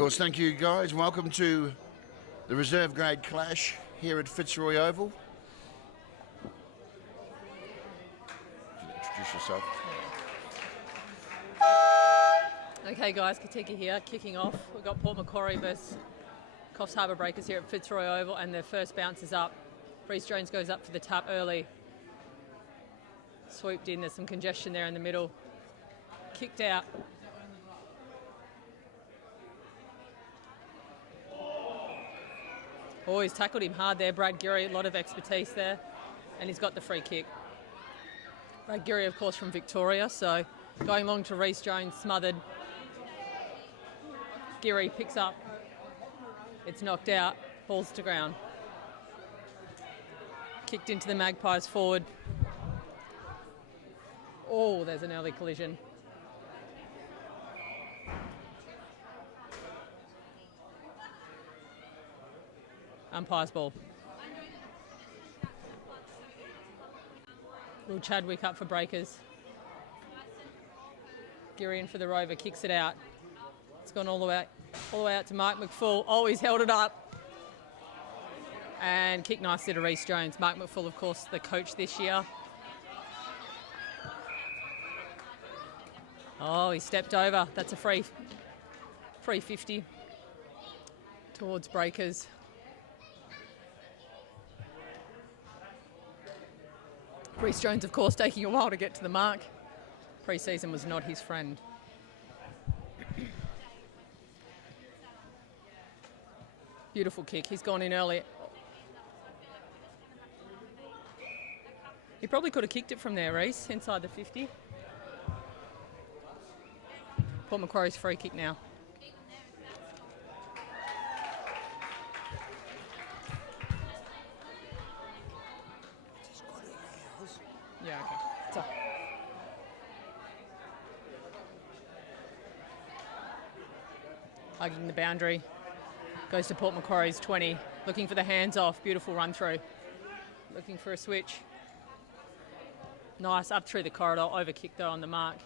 course, thank you guys. Welcome to the reserve grade clash here at Fitzroy Oval. Introduce yourself. Okay guys, Katika here, kicking off. We've got Port Macquarie versus Coffs Harbour Breakers here at Fitzroy Oval, and their first bounce is up. Rhys Jones goes up for the tap early. Swooped in, there's some congestion there in the middle. Kicked out. Oh, he's tackled him hard there, Brad Geary, a lot of expertise there. And he's got the free kick. Brad Geary, of course, from Victoria, so going long to Rhys Jones, smothered. Geary picks up. It's knocked out, falls to ground. Kicked into the Magpies forward. Oh, there's an early collision. Umpire's ball. Will Chadwick up for Breakers. Geary in for the Rover, kicks it out. It's gone all the way out to Mark McFull. Oh, he's held it up. And kick nicely to Rhys Jones. Mark McFull, of course, the coach this year. Oh, he stepped over. That's a free 50 towards Breakers. Rhys Jones, of course, taking a while to get to the mark. Pre-season was not his friend. Beautiful kick. He's gone in early. He probably could have kicked it from there, Rhys, inside the 50. Port Macquarie's free kick now. Yeah, okay. So. Hugging the boundary. Goes to Port Macquarie's 20. Looking for the hands off. Beautiful run through. Looking for a switch. Nice, up through the corridor. Overkick though on the mark.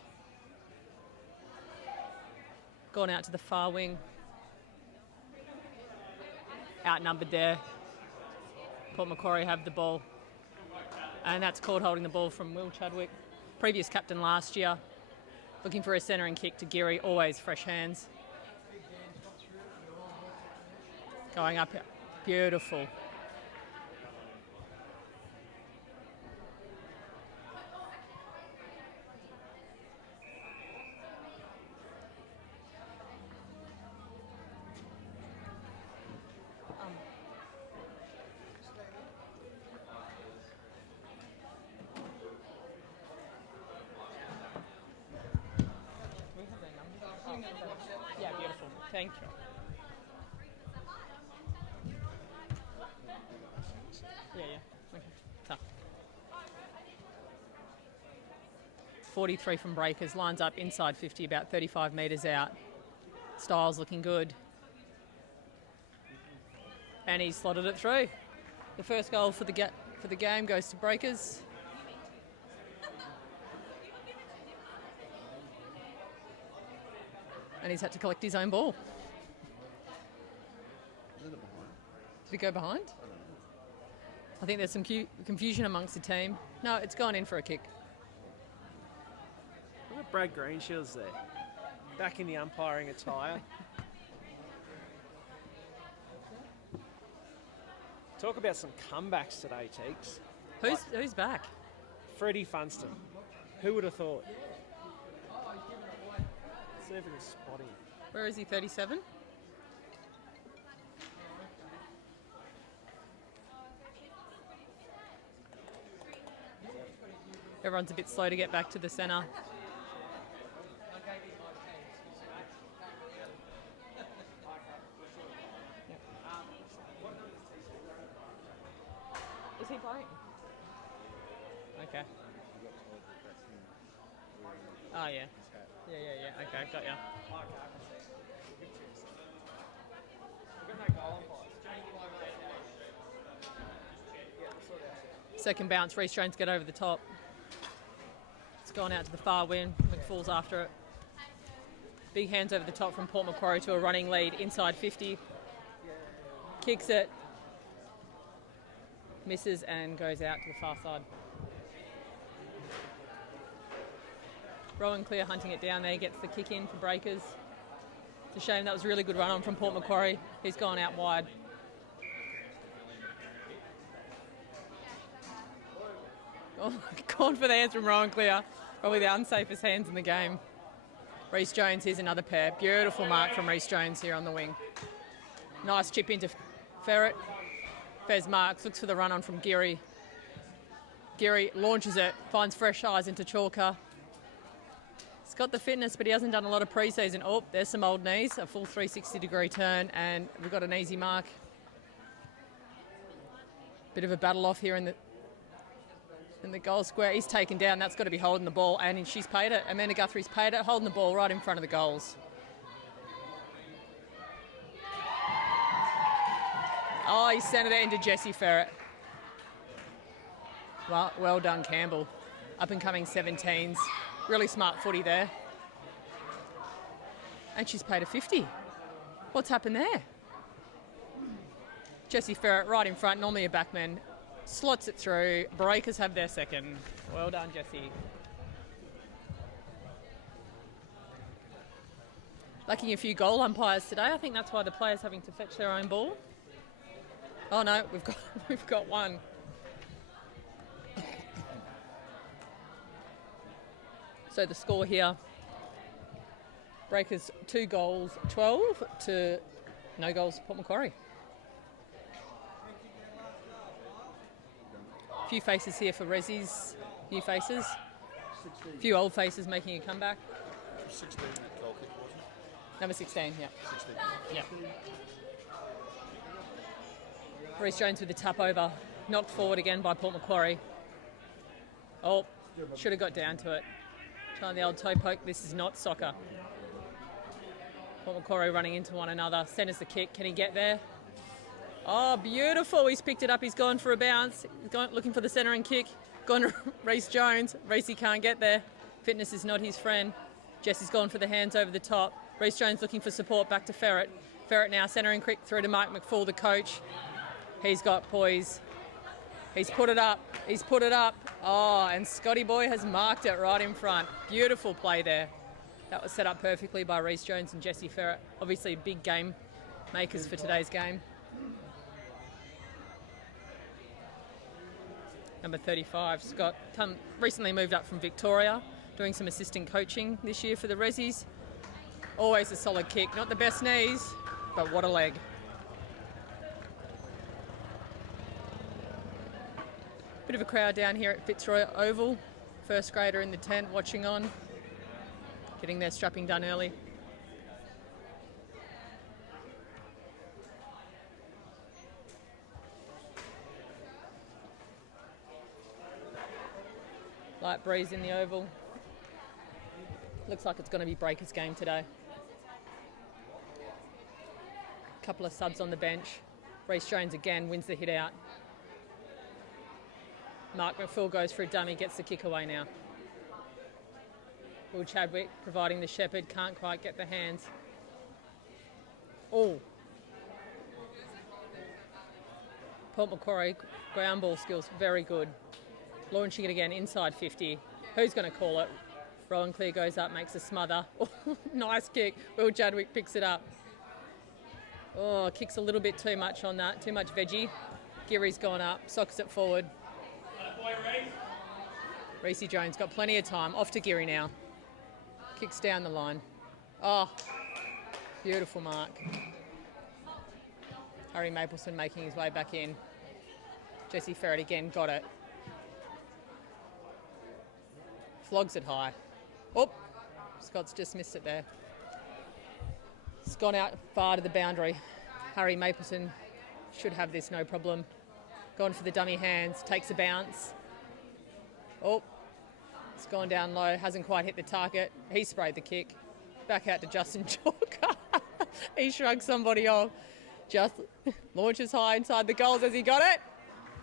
Gone out to the far wing. Outnumbered there. Port Macquarie have the ball. And that's called holding the ball from Will Chadwick. Previous captain last year. Looking for a centering kick to Geary. Always fresh hands. Going up. Beautiful. Yeah, beautiful. Thank you. Yeah. Okay. Tough. 43 from Breakers. Lines up inside 50, about 35 metres out. Styles looking good. And he's slotted it through. The first goal for the game goes to Breakers. And he's had to collect his own ball. Did it go behind? I think there's some confusion amongst the team. No, it's gone in for a kick. Look at Brad Greenshields there. Back in the umpiring attire. Talk about some comebacks today, Teeks. Who's back? Freddie Funston. Who would have thought? Serving a spotty. Where is he, 37? Everyone's a bit slow to get back to the centre. Yep. Is he playing? Okay. Oh, yeah. Yeah. Okay, got ya. Second bounce, Rhys Jones get over the top. It's gone out to the far wing. McFall's after it. Big hands over the top from Port Macquarie to a running lead inside 50. Kicks it. Misses and goes out to the far side. Rowan Clear hunting it down there, gets the kick in for breakers. It's a shame, that was a really good run on from Port Macquarie. He's gone out wide. Oh, gone for the hands from Rowan Clear. Probably the unsafest hands in the game. Reece Jones, here's another pair. Beautiful mark from Reece Jones here on the wing. Nice chip into Ferret. Fez marks, looks for the run on from Geary. Geary launches it, finds fresh eyes into Chalker. He's got the fitness, but he hasn't done a lot of pre-season. Oh, there's some old knees, a full 360-degree turn, and we've got an easy mark. Bit of a battle off here in the goal square. He's taken down, that's got to be holding the ball, and she's paid it. Amanda Guthrie's paid it, holding the ball right in front of the goals. Oh, he sent it into Jessie Ferret. Well done, Campbell. Up-and-coming 17s. Really smart footy there. And she's paid a 50. What's happened there? Jessie Ferret right in front, normally a backman. Slots it through. Breakers have their second. Well done, Jessie. Lacking a few goal umpires today. I think that's why the players having to fetch their own ball. Oh no, we've got one. So the score here, Breakers 2 goals, 12 to no goals, Port Macquarie. A few faces here for Rezzies, new faces. A few old faces making a comeback. 16 goal kick, wasn't it? Number 16, yeah. 16. Yeah. Reece Jones with the tap over, knocked forward again by Port Macquarie. Oh, should have got down to it. Trying the old toe poke, this is not soccer. Port Macquarie running into one another, centres the kick, can he get there? Oh, beautiful, he's picked it up, he's gone for a bounce. He's looking for the centering kick, gone to Reece Jones. Reece can't get there, fitness is not his friend. Jessie's gone for the hands over the top. Reece Jones looking for support, back to Ferret. Ferret now centering quick through to Mark McFall, the coach. He's got poise. He's put it up. He's put it up. Oh, and Scotty Boy has marked it right in front. Beautiful play there. That was set up perfectly by Reece Jones and Jessie Ferret. Obviously big game makers for today's game. Number 35, Scott, recently moved up from Victoria, doing some assistant coaching this year for the Rezzies. Always a solid kick. Not the best knees, but what a leg. Bit of a crowd down here at Fitzroy Oval. First grader in the tent watching on. Getting their strapping done early. Light breeze in the oval. Looks like it's going to be Breakers game today. Couple of subs on the bench. Reece Jones again wins the hit out. Mark McFall goes for a dummy, gets the kick away now. Will Chadwick providing the shepherd, can't quite get the hands. Oh. Port Macquarie, ground ball skills, very good. Launching it again, inside 50. Who's going to call it? Rowan Clear goes up, makes a smother. Oh, nice kick. Will Chadwick picks it up. Oh, kicks a little bit too much on that, too much veggie. Geary's gone up, socks it forward. Reece Jones got plenty of time. Off to Geary now. Kicks down the line. Oh, beautiful mark. Harry Mapleson making his way back in. Jessie Ferret again got it. Flogs it high. Oh, Scott's just missed it there. It's gone out far to the boundary. Harry Mapleson should have this, no problem. Gone for the dummy hands, takes a bounce. Oh, it's gone down low, hasn't quite hit the target. He sprayed the kick. Back out to Justin Chalker. He shrugged somebody off. Just launches high inside the goals. Has he got it?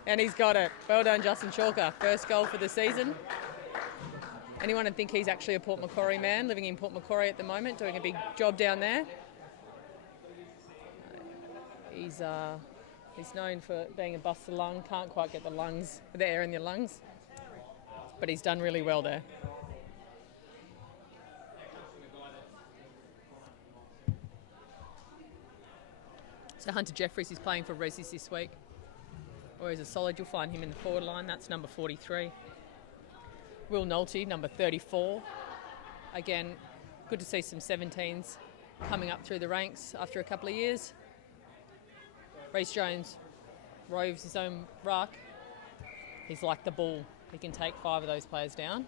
And he's got it. Well done, Justin Chalker. First goal for the season. Anyone would think he's actually a Port Macquarie man, living in Port Macquarie at the moment, doing a big job down there. He's known for being a busted lung, can't quite get the air in your lungs, but he's done really well there. So Hunter Jeffries is playing for Resis this week. Or he's a solid, you'll find him in the forward line, that's number 43. Will Nolte, number 34. Again, good to see some 17s coming up through the ranks after a couple of years. Reece Jones roves his own ruck. He's like the bull. He can take 5 of those players down.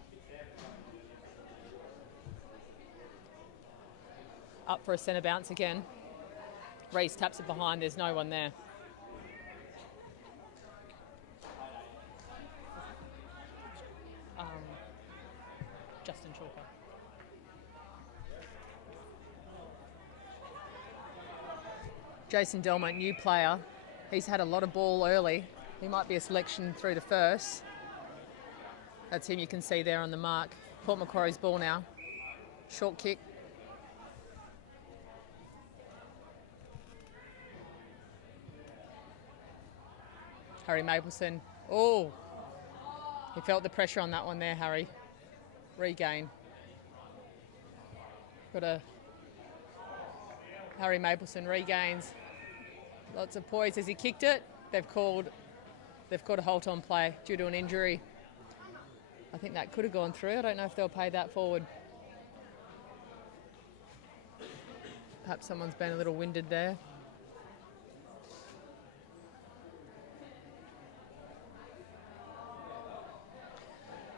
Up for a centre bounce again. Reece taps it behind, there's no one there. Justin Chalker. Jason Delmont, new player. He's had a lot of ball early. He might be a selection through the first. That's him you can see there on the mark. Port Macquarie's ball now. Short kick. Harry Mapleson. Oh, he felt the pressure on that one there, Harry. Regain. Harry Mapleson regains. Lots of poise as he kicked it. They've called a halt on play due to an injury. I think that could have gone through. I don't know if they'll pay that forward. Perhaps someone's been a little winded there.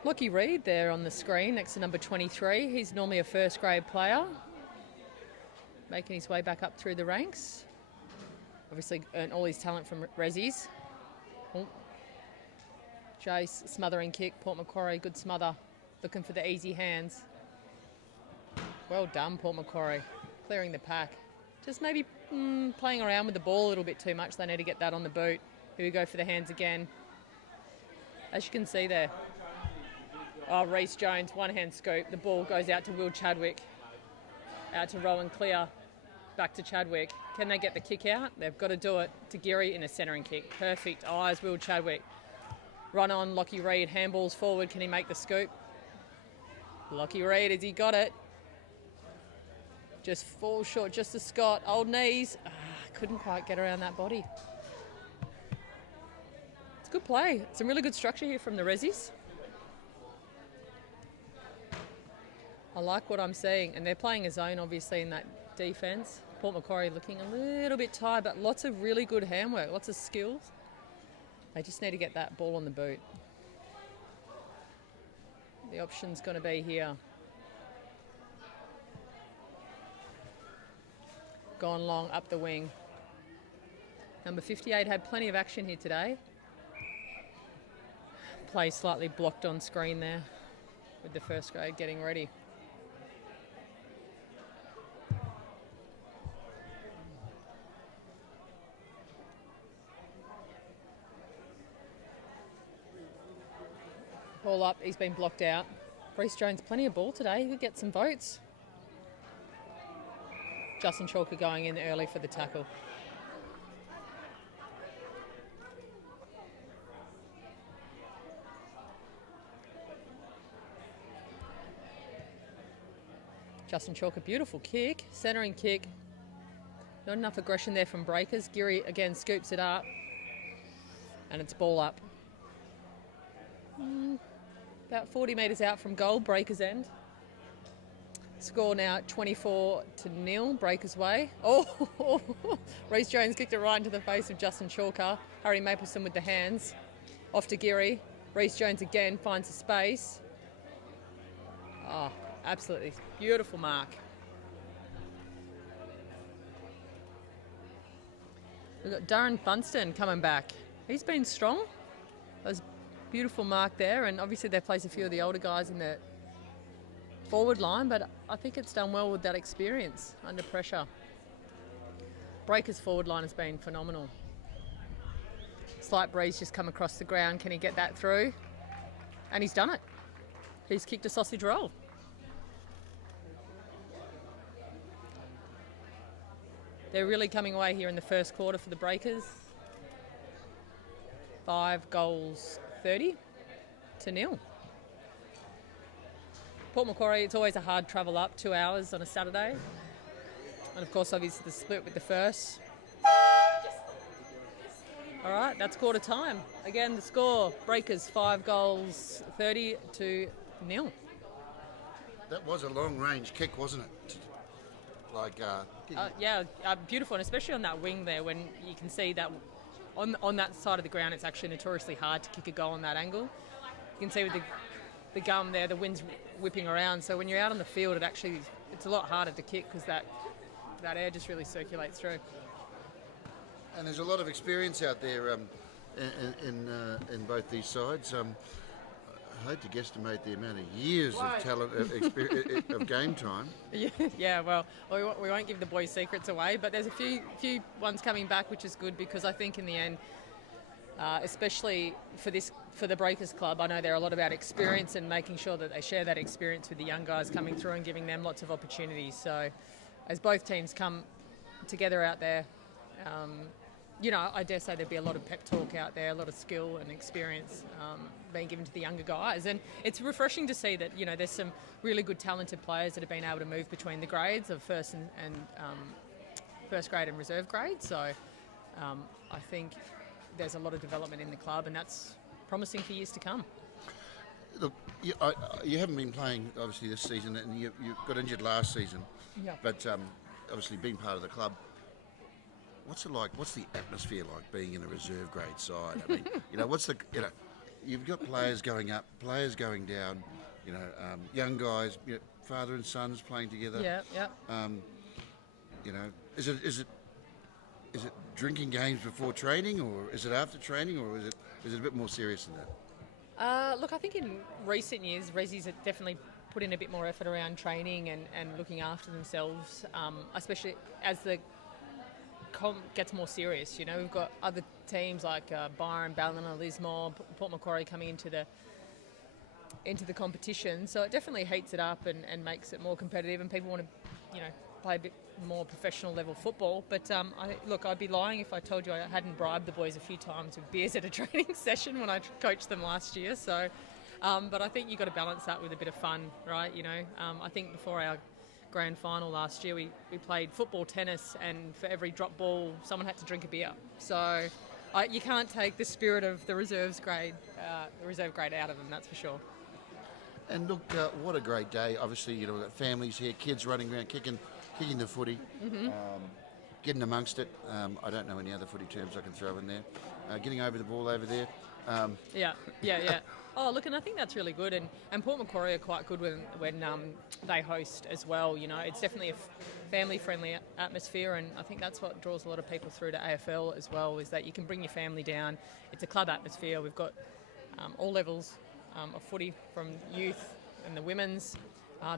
Lockie Reid there on the screen next to number 23. He's normally a first grade player, making his way back up through the ranks. Obviously earned all his talent from Resis. Oh. Jace, smothering kick. Port Macquarie, good smother. Looking for the easy hands. Well done, Port Macquarie. Clearing the pack. Just maybe playing around with the ball a little bit too much. They need to get that on the boot. Here we go for the hands again. As you can see there. Oh, Reece Jones, one-hand scoop. The ball goes out to Will Chadwick. Out to Rowan Clear. Back to Chadwick. Can they get the kick out? They've got to do it to Geary in a centering kick. Perfect eyes, Will Chadwick. Run on, Lockie Reid. Handballs forward. Can he make the scoop? Lockie Reid, has he got it? Just falls short, just to Scott. Old knees. Couldn't quite get around that body. It's a good play. Some really good structure here from the Resis. I like what I'm seeing, and they're playing a zone obviously in that defence. Port Macquarie looking a little bit tired, but lots of really good handwork, lots of skills. They just need to get that ball on the boot. The option's going to be here. Gone long up the wing. Number 58 had plenty of action here today. Play slightly blocked on screen there with the first grade getting ready. Ball up, he's been blocked out. Reece Jones, plenty of ball today. He could get some votes. Justin Chalker going in early for the tackle. Justin Chalker, beautiful kick, centering kick. Not enough aggression there from Breakers. Geary again scoops it up, and it's ball up. About 40 metres out from goal, Breakers end. Score now 24-0, Breakers way. Oh, Reece Jones kicked it right into the face of Justin Chalker. Harry Mapleson with the hands. Off to Geary. Reece Jones again finds a space. Oh, absolutely beautiful mark. We've got Darren Funston coming back. He's been strong. That was a beautiful mark there, and obviously they placed a few of the older guys in the forward line, but I think it's done well with that experience under pressure. Breakers' forward line has been phenomenal. Slight breeze just come across the ground. Can he get that through? And he's done it. He's kicked a sausage roll. They're really coming away here in the first quarter for the Breakers. 5 goals, 30-0. Port Macquarie, it's always a hard travel up, 2 hours on a Saturday. And of course, obviously the split with the first. All right, that's quarter time. Again, the score, Breakers 5 goals, 30-0. That was a long-range kick, wasn't it? Beautiful, and especially on that wing there, when you can see that on that side of the ground, it's actually notoriously hard to kick a goal on that angle. You can see with the gum there, the wind's whipping around. So when you're out on the field, it's a lot harder to kick because that air just really circulates through. And there's a lot of experience out there in both these sides. I hate to guesstimate the amount of years of talent of game time. Yeah, well, we won't give the boys' secrets away, but there's a few ones coming back, which is good because I think in the end, especially for the Breakers Club, I know they're a lot about experience and making sure that they share that experience with the young guys coming through and giving them lots of opportunities. So as both teams come together out there, I dare say there'd be a lot of pep talk out there, a lot of skill and experience being given to the younger guys. And it's refreshing to see that, there's some really good talented players that have been able to move between the grades of first grade and reserve grade. So I think there's a lot of development in the club, and that's promising for years to come. Look, you haven't been playing, obviously, this season, and you got injured last season. Yeah. But obviously being part of the club, what's it like? What's the atmosphere like being in a reserve grade side? I mean, you've got players going up, players going down, young guys, father and sons playing together. Yeah. Is it drinking games before training, or is it after training, or is it a bit more serious than that? Look, I think in recent years, Resis have definitely put in a bit more effort around training and looking after themselves, especially as the comp gets more serious. We've got other teams like Byron, Ballina, Lismore, Port Macquarie coming into the competition, so it definitely heats it up and makes it more competitive, and people want to, play a bit more professional level football. But I'd be lying if I told you I hadn't bribed the boys a few times with beers at a training session when I coached them last year. So, but I think you've got to balance that with a bit of fun, right? I think before our grand final last year, we played football, tennis, and for every drop ball, someone had to drink a beer. So you can't take the spirit of the reserve grade out of them, that's for sure. And look, what a great day. Obviously, we've got families here, kids running around, kicking the footy, getting amongst it. I don't know any other footy terms I can throw in there. Getting over the ball over there. Yeah. Oh, look, and I think that's really good. And Port Macquarie are quite good when they host as well. It's definitely a family-friendly atmosphere, and I think that's what draws a lot of people through to AFL as well, is that you can bring your family down. It's a club atmosphere. We've got all levels of footy, from youth and the women's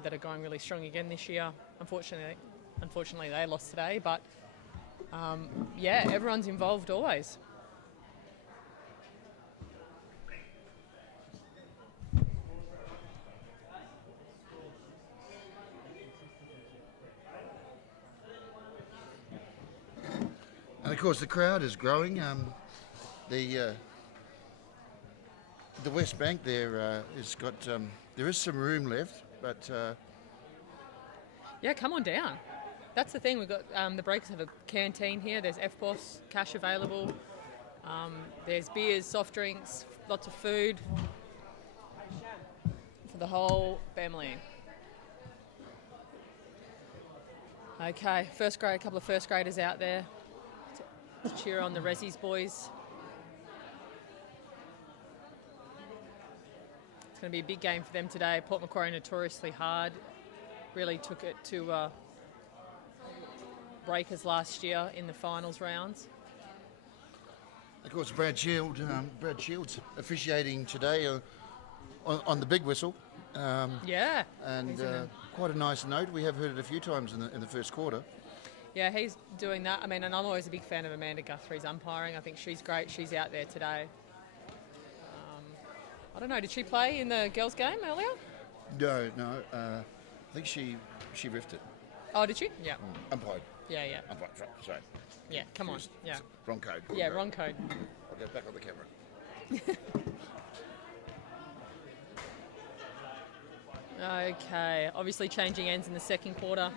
that are going really strong again this year. Unfortunately, they lost today, but everyone's involved always. And of course, the crowd is growing. The West Bank there has got. There is some room left, but. Come on down. That's the thing. We've got the Breakers have a canteen here. There's FPOS cash available. There's beers, soft drinks, lots of food for the whole family. Okay, first grade. A couple of first graders out there to cheer on the Resis boys. It's going to be a big game for them today. Port Macquarie notoriously hard. Really took it to Breakers last year in the finals rounds. Of course, Brad Shields officiating today on the big whistle. And quite a nice note. We have heard it a few times in the first quarter. Yeah, he's doing that. I mean, and I'm always a big fan of Amanda Guthrie's umpiring. I think she's great. She's out there today. I don't know, did she play in the girls' game earlier? No, no. I think she riffed it. Oh, did she? Yeah. Umpired. Yeah, yeah. Umpired. Sorry. Yeah, come on. Confused. Yeah. Wrong code. Yeah, wrong code. I'll get back on the camera. Okay, obviously changing ends in the second quarter.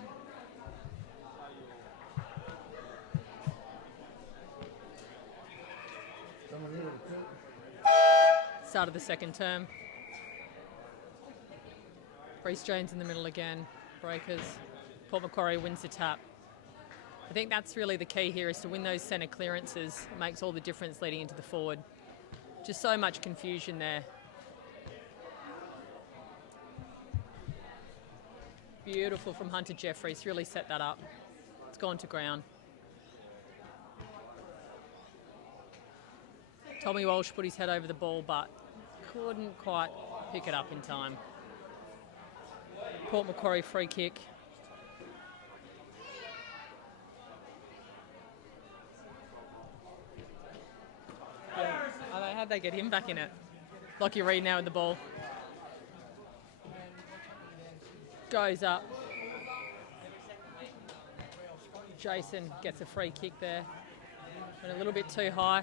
Start of the second term. Reece Jones in the middle again. Breakers. Port Macquarie wins the tap. I think that's really the key here, is to win those centre clearances. It makes all the difference leading into the forward. Just so much confusion there. Beautiful from Hunter Jeffries, really set that up. It's gone to ground. Tommy Walsh put his head over the ball, but couldn't quite pick it up in time. Port Macquarie free kick. How'd they get him back in it? Lockie Reed now with the ball. Goes up. Jason gets a free kick there. Went a little bit too high.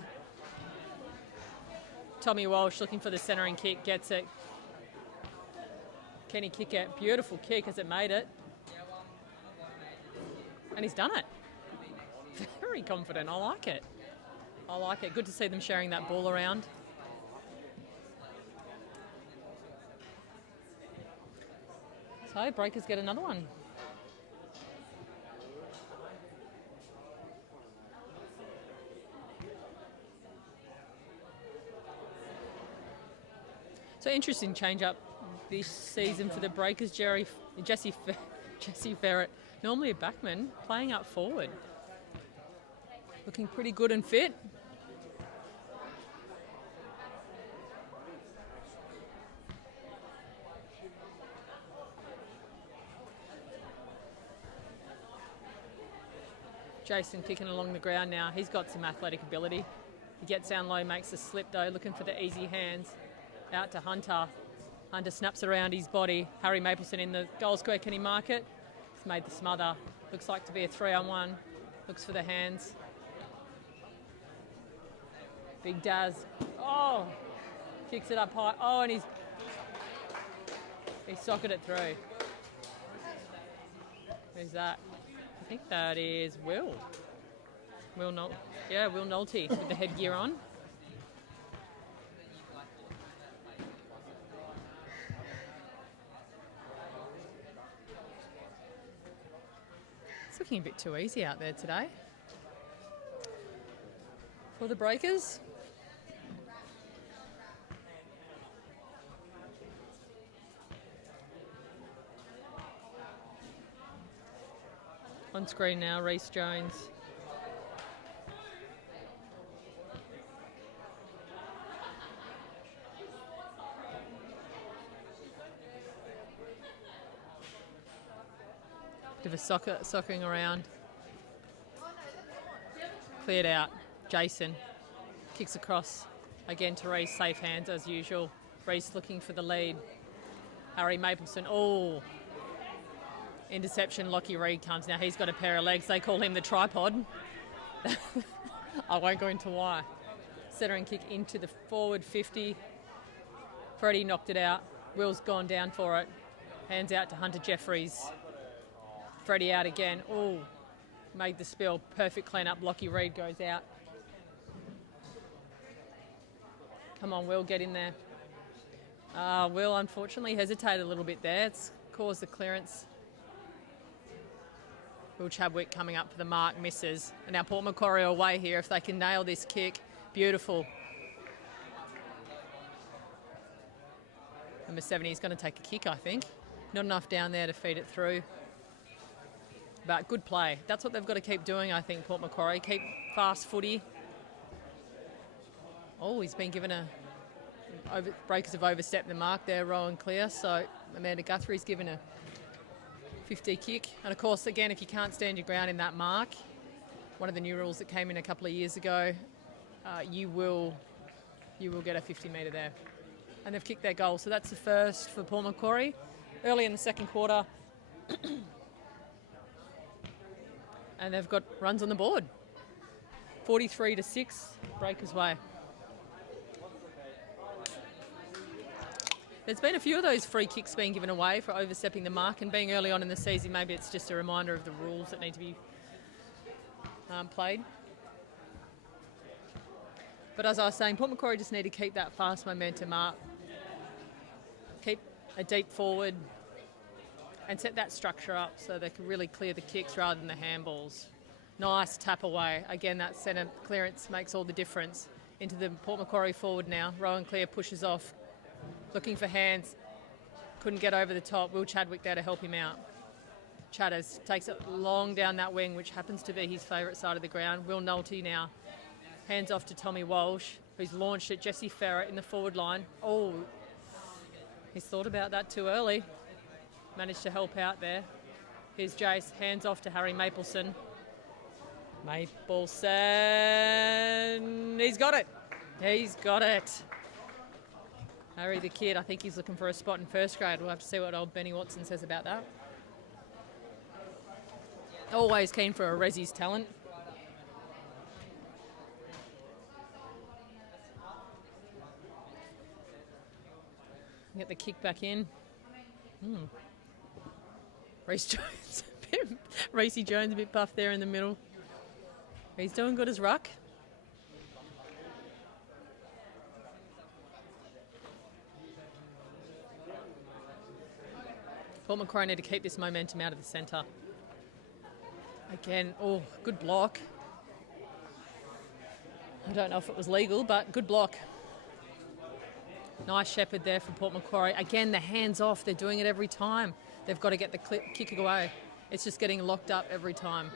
Tommy Walsh looking for the centering kick, gets it. Can he kick it? Beautiful kick as it made it. And he's done it. Very confident. I like it. I like it. Good to see them sharing that ball around. So Breakers get another one. So interesting change up this season for the Breakers. Jesse Ferret, normally a backman, playing up forward. Looking pretty good and fit. Jason kicking along the ground now. He's got some athletic ability. He gets down low, makes a slip though, looking for the easy hands. Out to Hunter. Hunter snaps around his body. Harry Mapleson in the goal square. Can he mark it? He's made the smother. Looks like to be a 3-on-1. Looks for the hands. Big Daz. Oh! Kicks it up high. Oh, and he's socketed it through. Who's that? I think that is Will. Will Nolte with the headgear on. It's looking a bit too easy out there today for the Breakers. On screen now, Reece Jones. Bit of a soccering around. Cleared out. Jason kicks across again to Reece. Safe hands as usual. Reece looking for the lead. Harry Mapleson. Oh. Interception. Lockie Reed comes now. He's got a pair of legs. They call him the tripod. I won't go into why. Centering kick into the forward 50. Freddie knocked it out. Will's gone down for it. Hands out to Hunter Jeffries. Freddie out again. Oh, made the spill. Perfect clean-up. Lockie Reed goes out. Come on, Will, get in there. Will unfortunately hesitated a little bit there. It's caused the clearance. Will Chadwick coming up for the mark, misses. And now Port Macquarie away here if they can nail this kick. Beautiful. Number 70 is going to take a kick, I think. Not enough down there to feed it through. But good play. That's what they've got to keep doing, I think, Port Macquarie. Keep fast footy. Oh, he's been given Breakers have overstepped the mark there, Rowan clear. So Amanda Guthrie's given a 50 kick. And of course, again, if you can't stand your ground in that mark, one of the new rules that came in a couple of years ago, you will get a 50 metre there. And they've kicked their goal. So that's the first for Port Macquarie. early in the second quarter. And they've got runs on the board. 43-6, Breakers' way. There's been a few of those free kicks being given away for overstepping the mark, and being early on in the season, maybe it's just a reminder of the rules that need to be played. But as I was saying, Port Macquarie just need to keep that fast momentum up, keep a deep forward, and set that structure up so they can really clear the kicks rather than the handballs. Nice tap away. Again, that centre clearance makes all the difference. Into the Port Macquarie forward now. Rowan Clear pushes off, looking for hands. Couldn't get over the top. Will Chadwick there to help him out. Chatters takes it long down that wing, which happens to be his favourite side of the ground. Will Nolte now hands off to Tommy Walsh, who's launched at Jesse Ferret in the forward line. Oh, he's thought about that too early. Managed to help out there. Here's Jace, hands off to Harry Mapleson. Mapleson, he's got it. He's got it. Harry the kid, I think he's looking for a spot in first grade. We'll have to see what old Benny Watson says about that. Always keen for a Resi's talent. Get the kick back in. Reece Jones, Reece Jones a bit buff there in the middle. He's doing good as ruck. Port Macquarie need to keep this momentum out of the centre. Again, oh, good block. I don't know if it was legal, but good block. Nice shepherd there from Port Macquarie. Again, the hands off. They're doing it every time. They've got to get the kick away. It's just getting locked up every time.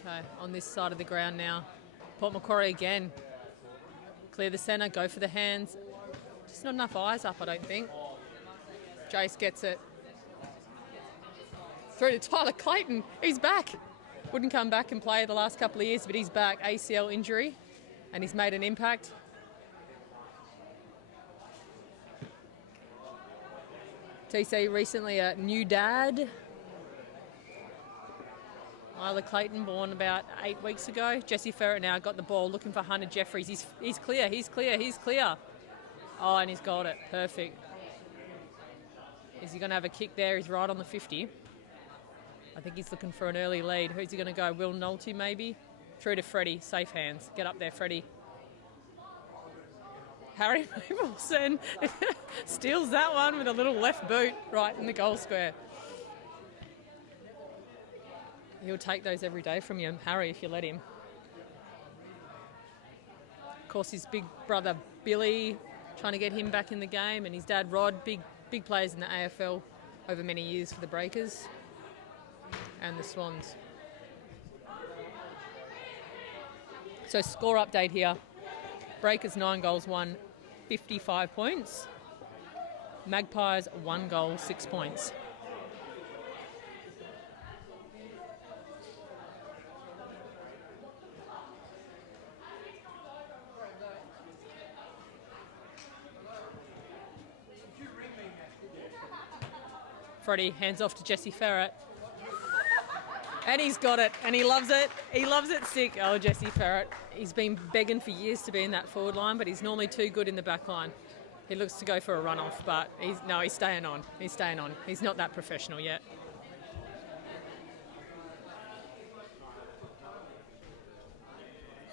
Okay, on this side of the ground now. Port Macquarie again. Clear the centre, go for the hands. Just not enough eyes up, I don't think. Jace gets it. Through to Tyler Clayton. He's back. Wouldn't come back and play the last couple of years, but he's back. ACL injury, and he's made an impact. TC recently a new dad. Isla Clayton, born about 8 weeks ago. Jesse Ferret now got the ball, looking for Hunter Jeffries. He's clear, he's clear, he's clear. Oh, and he's got it. Perfect. Is he going to have a kick there? He's right on the 50. I think he's looking for an early lead. Who's he going to go? Will Nolte, maybe? Through to Freddie. Safe hands. Get up there, Freddie. Harry Mapleson steals that one with a little left boot right in the goal square. He'll take those every day from you, Harry, if you let him. Of course, his big brother Billy, trying to get him back in the game, and his dad Rod, big players in the AFL over many years for the Breakers and the Swans. So score update here. Breakers 9 goals, 1, 55 points. Magpies 1 goal, 6 points. Freddie hands off to Jesse Ferret. And he's got it, and he loves it. He loves it sick. Oh, Jesse Ferret. He's been begging for years to be in that forward line, but he's normally too good in the back line. He looks to go for a run-off, but he's staying on. He's staying on. He's not that professional yet.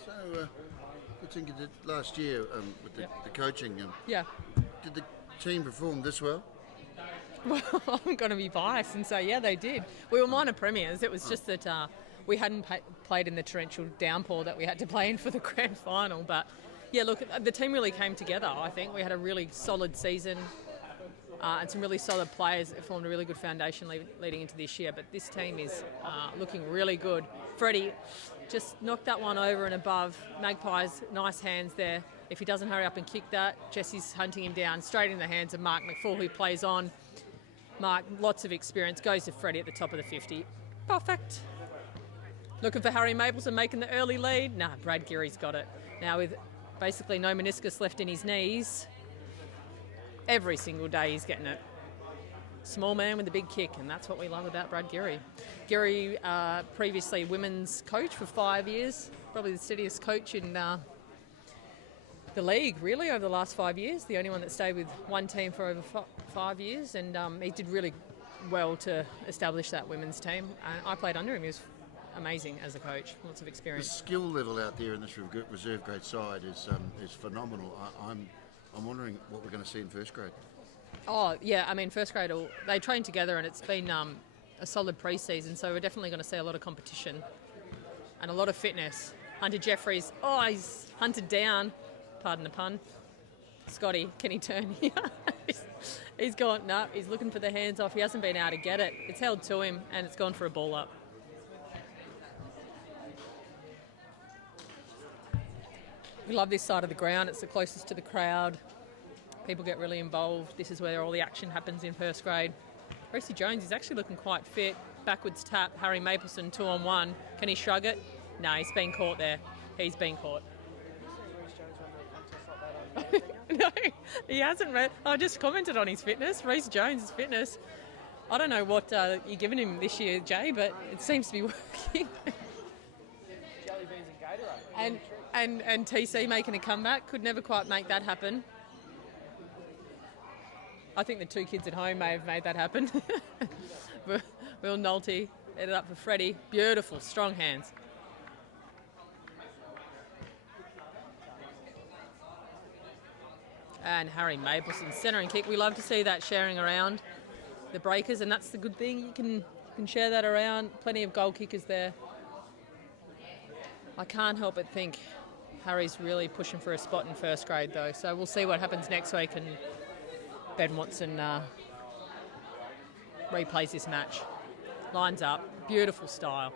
So, I think you did last year with the coaching. Yeah. Did the team perform this well? Well, I'm going to be biased and say, yeah, they did. We were minor premiers. It was just that we hadn't played in the torrential downpour that we had to play in for the grand final. But, yeah, look, the team really came together, I think. We had a really solid season and some really solid players that formed a really good foundation leading into this year. But this team is looking really good. Freddie just knocked that one over and above. Magpies, nice hands there. If he doesn't hurry up and kick that, Jesse's hunting him down straight in the hands of Mark McFall, who plays on. Mark, lots of experience, goes to Freddie at the top of the 50. Perfect. Looking for Harry Mapleson making the early lead. Nah, Brad Geary's got it. Now with basically no meniscus left in his knees. Every single day he's getting it. Small man with a big kick, and that's what we love about Brad Geary. Geary, previously women's coach for 5 years, probably the steadiest coach in the league, really, over the last 5 years. The only one that stayed with one team for over 5 years, and he did really well to establish that women's team. And I played under him. He was amazing as a coach, lots of The experience. skill level out there in this reserve grade side is phenomenal. I'm wondering what we're going to see in first grade. Oh, yeah, I mean, first grade, they train together, and it's been a solid pre-season, so we're definitely going to see a lot of competition and a lot of fitness. Hunter Jeffries, he's hunted down, pardon the pun. Scotty, can he turn here? He's gone, no, he's looking for the hands off. He hasn't been able to get it. It's held to him, and it's gone for a ball up. We love this side of the ground. It's the closest to the crowd. People get really involved. This is where all the action happens in first grade. Reece Jones is actually looking quite fit. Backwards tap, Harry Mapleson 2-on-1. Can he shrug it? No, he's been caught there. He's been caught. No, he hasn't. I just commented on his fitness. Reece Jones' fitness. I don't know what you're giving him this year, Jay, but it seems to be working. Jelly beans and Gatorade. And TC making a comeback. Could never quite make that happen. I think the two kids at home may have made that happen. Will Nolte headed up for Freddie. Beautiful, strong hands. And Harry Mapleson, centering kick. We love to see that sharing around the breakers, and that's the good thing. You can share that around. Plenty of goal kickers there. I can't help but think Harry's really pushing for a spot in first grade, though. So we'll see what happens next week, and Ben Watson replays this match. Lines up, beautiful style.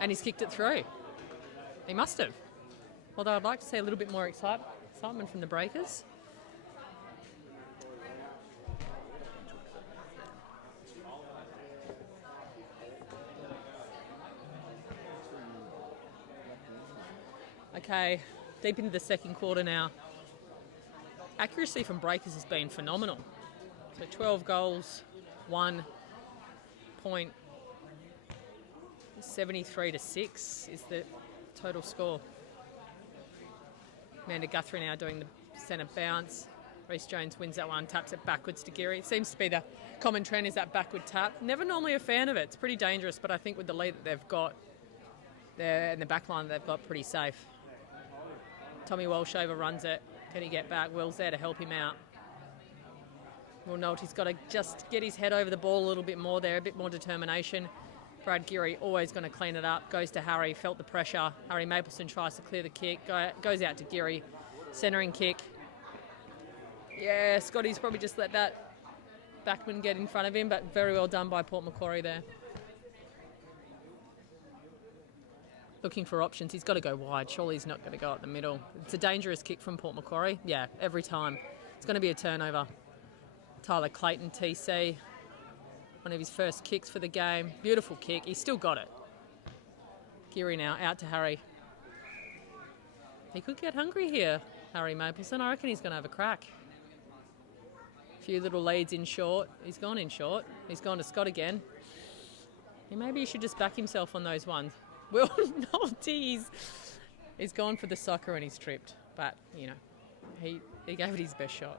And he's kicked it through. He must have. Although I'd like to see a little bit more excitement from the breakers. Okay, deep into the second quarter now. Accuracy from breakers has been phenomenal. So 12 goals, 1 point. 73-6 is the total score. Amanda Guthrie now doing the centre bounce. Reece Jones wins that one, taps it backwards to Geary. It seems to be the common trend is that backward tap. Never normally a fan of it. It's pretty dangerous, but I think with the lead that they've got there and the back line they've got pretty safe. Tommy Walshover runs it. Can he get back? Will's there to help him out. Will Nolte's got to just get his head over the ball a little bit more there, a bit more determination. Brad Geary always going to clean it up. Goes to Harry, felt the pressure. Harry Mapleson tries to clear the kick. Goes out to Geary. Centering kick. Yeah, Scotty's probably just let that backman get in front of him, but very well done by Port Macquarie there. Looking for options. He's got to go wide. Surely he's not going to go up the middle. It's a dangerous kick from Port Macquarie. Yeah, every time. It's going to be a turnover. Tyler Clayton, TC. One of his first kicks for the game. Beautiful kick. He's still got it. Geary now out to Harry. He could get hungry here, Harry Mapleson. I reckon he's going to have a crack. A few little leads in short. He's gone in short. He's gone to Scott again. Maybe he should just back himself on those ones. Will Nolte, he's gone for the soccer and he's tripped. But, you know, he gave it his best shot.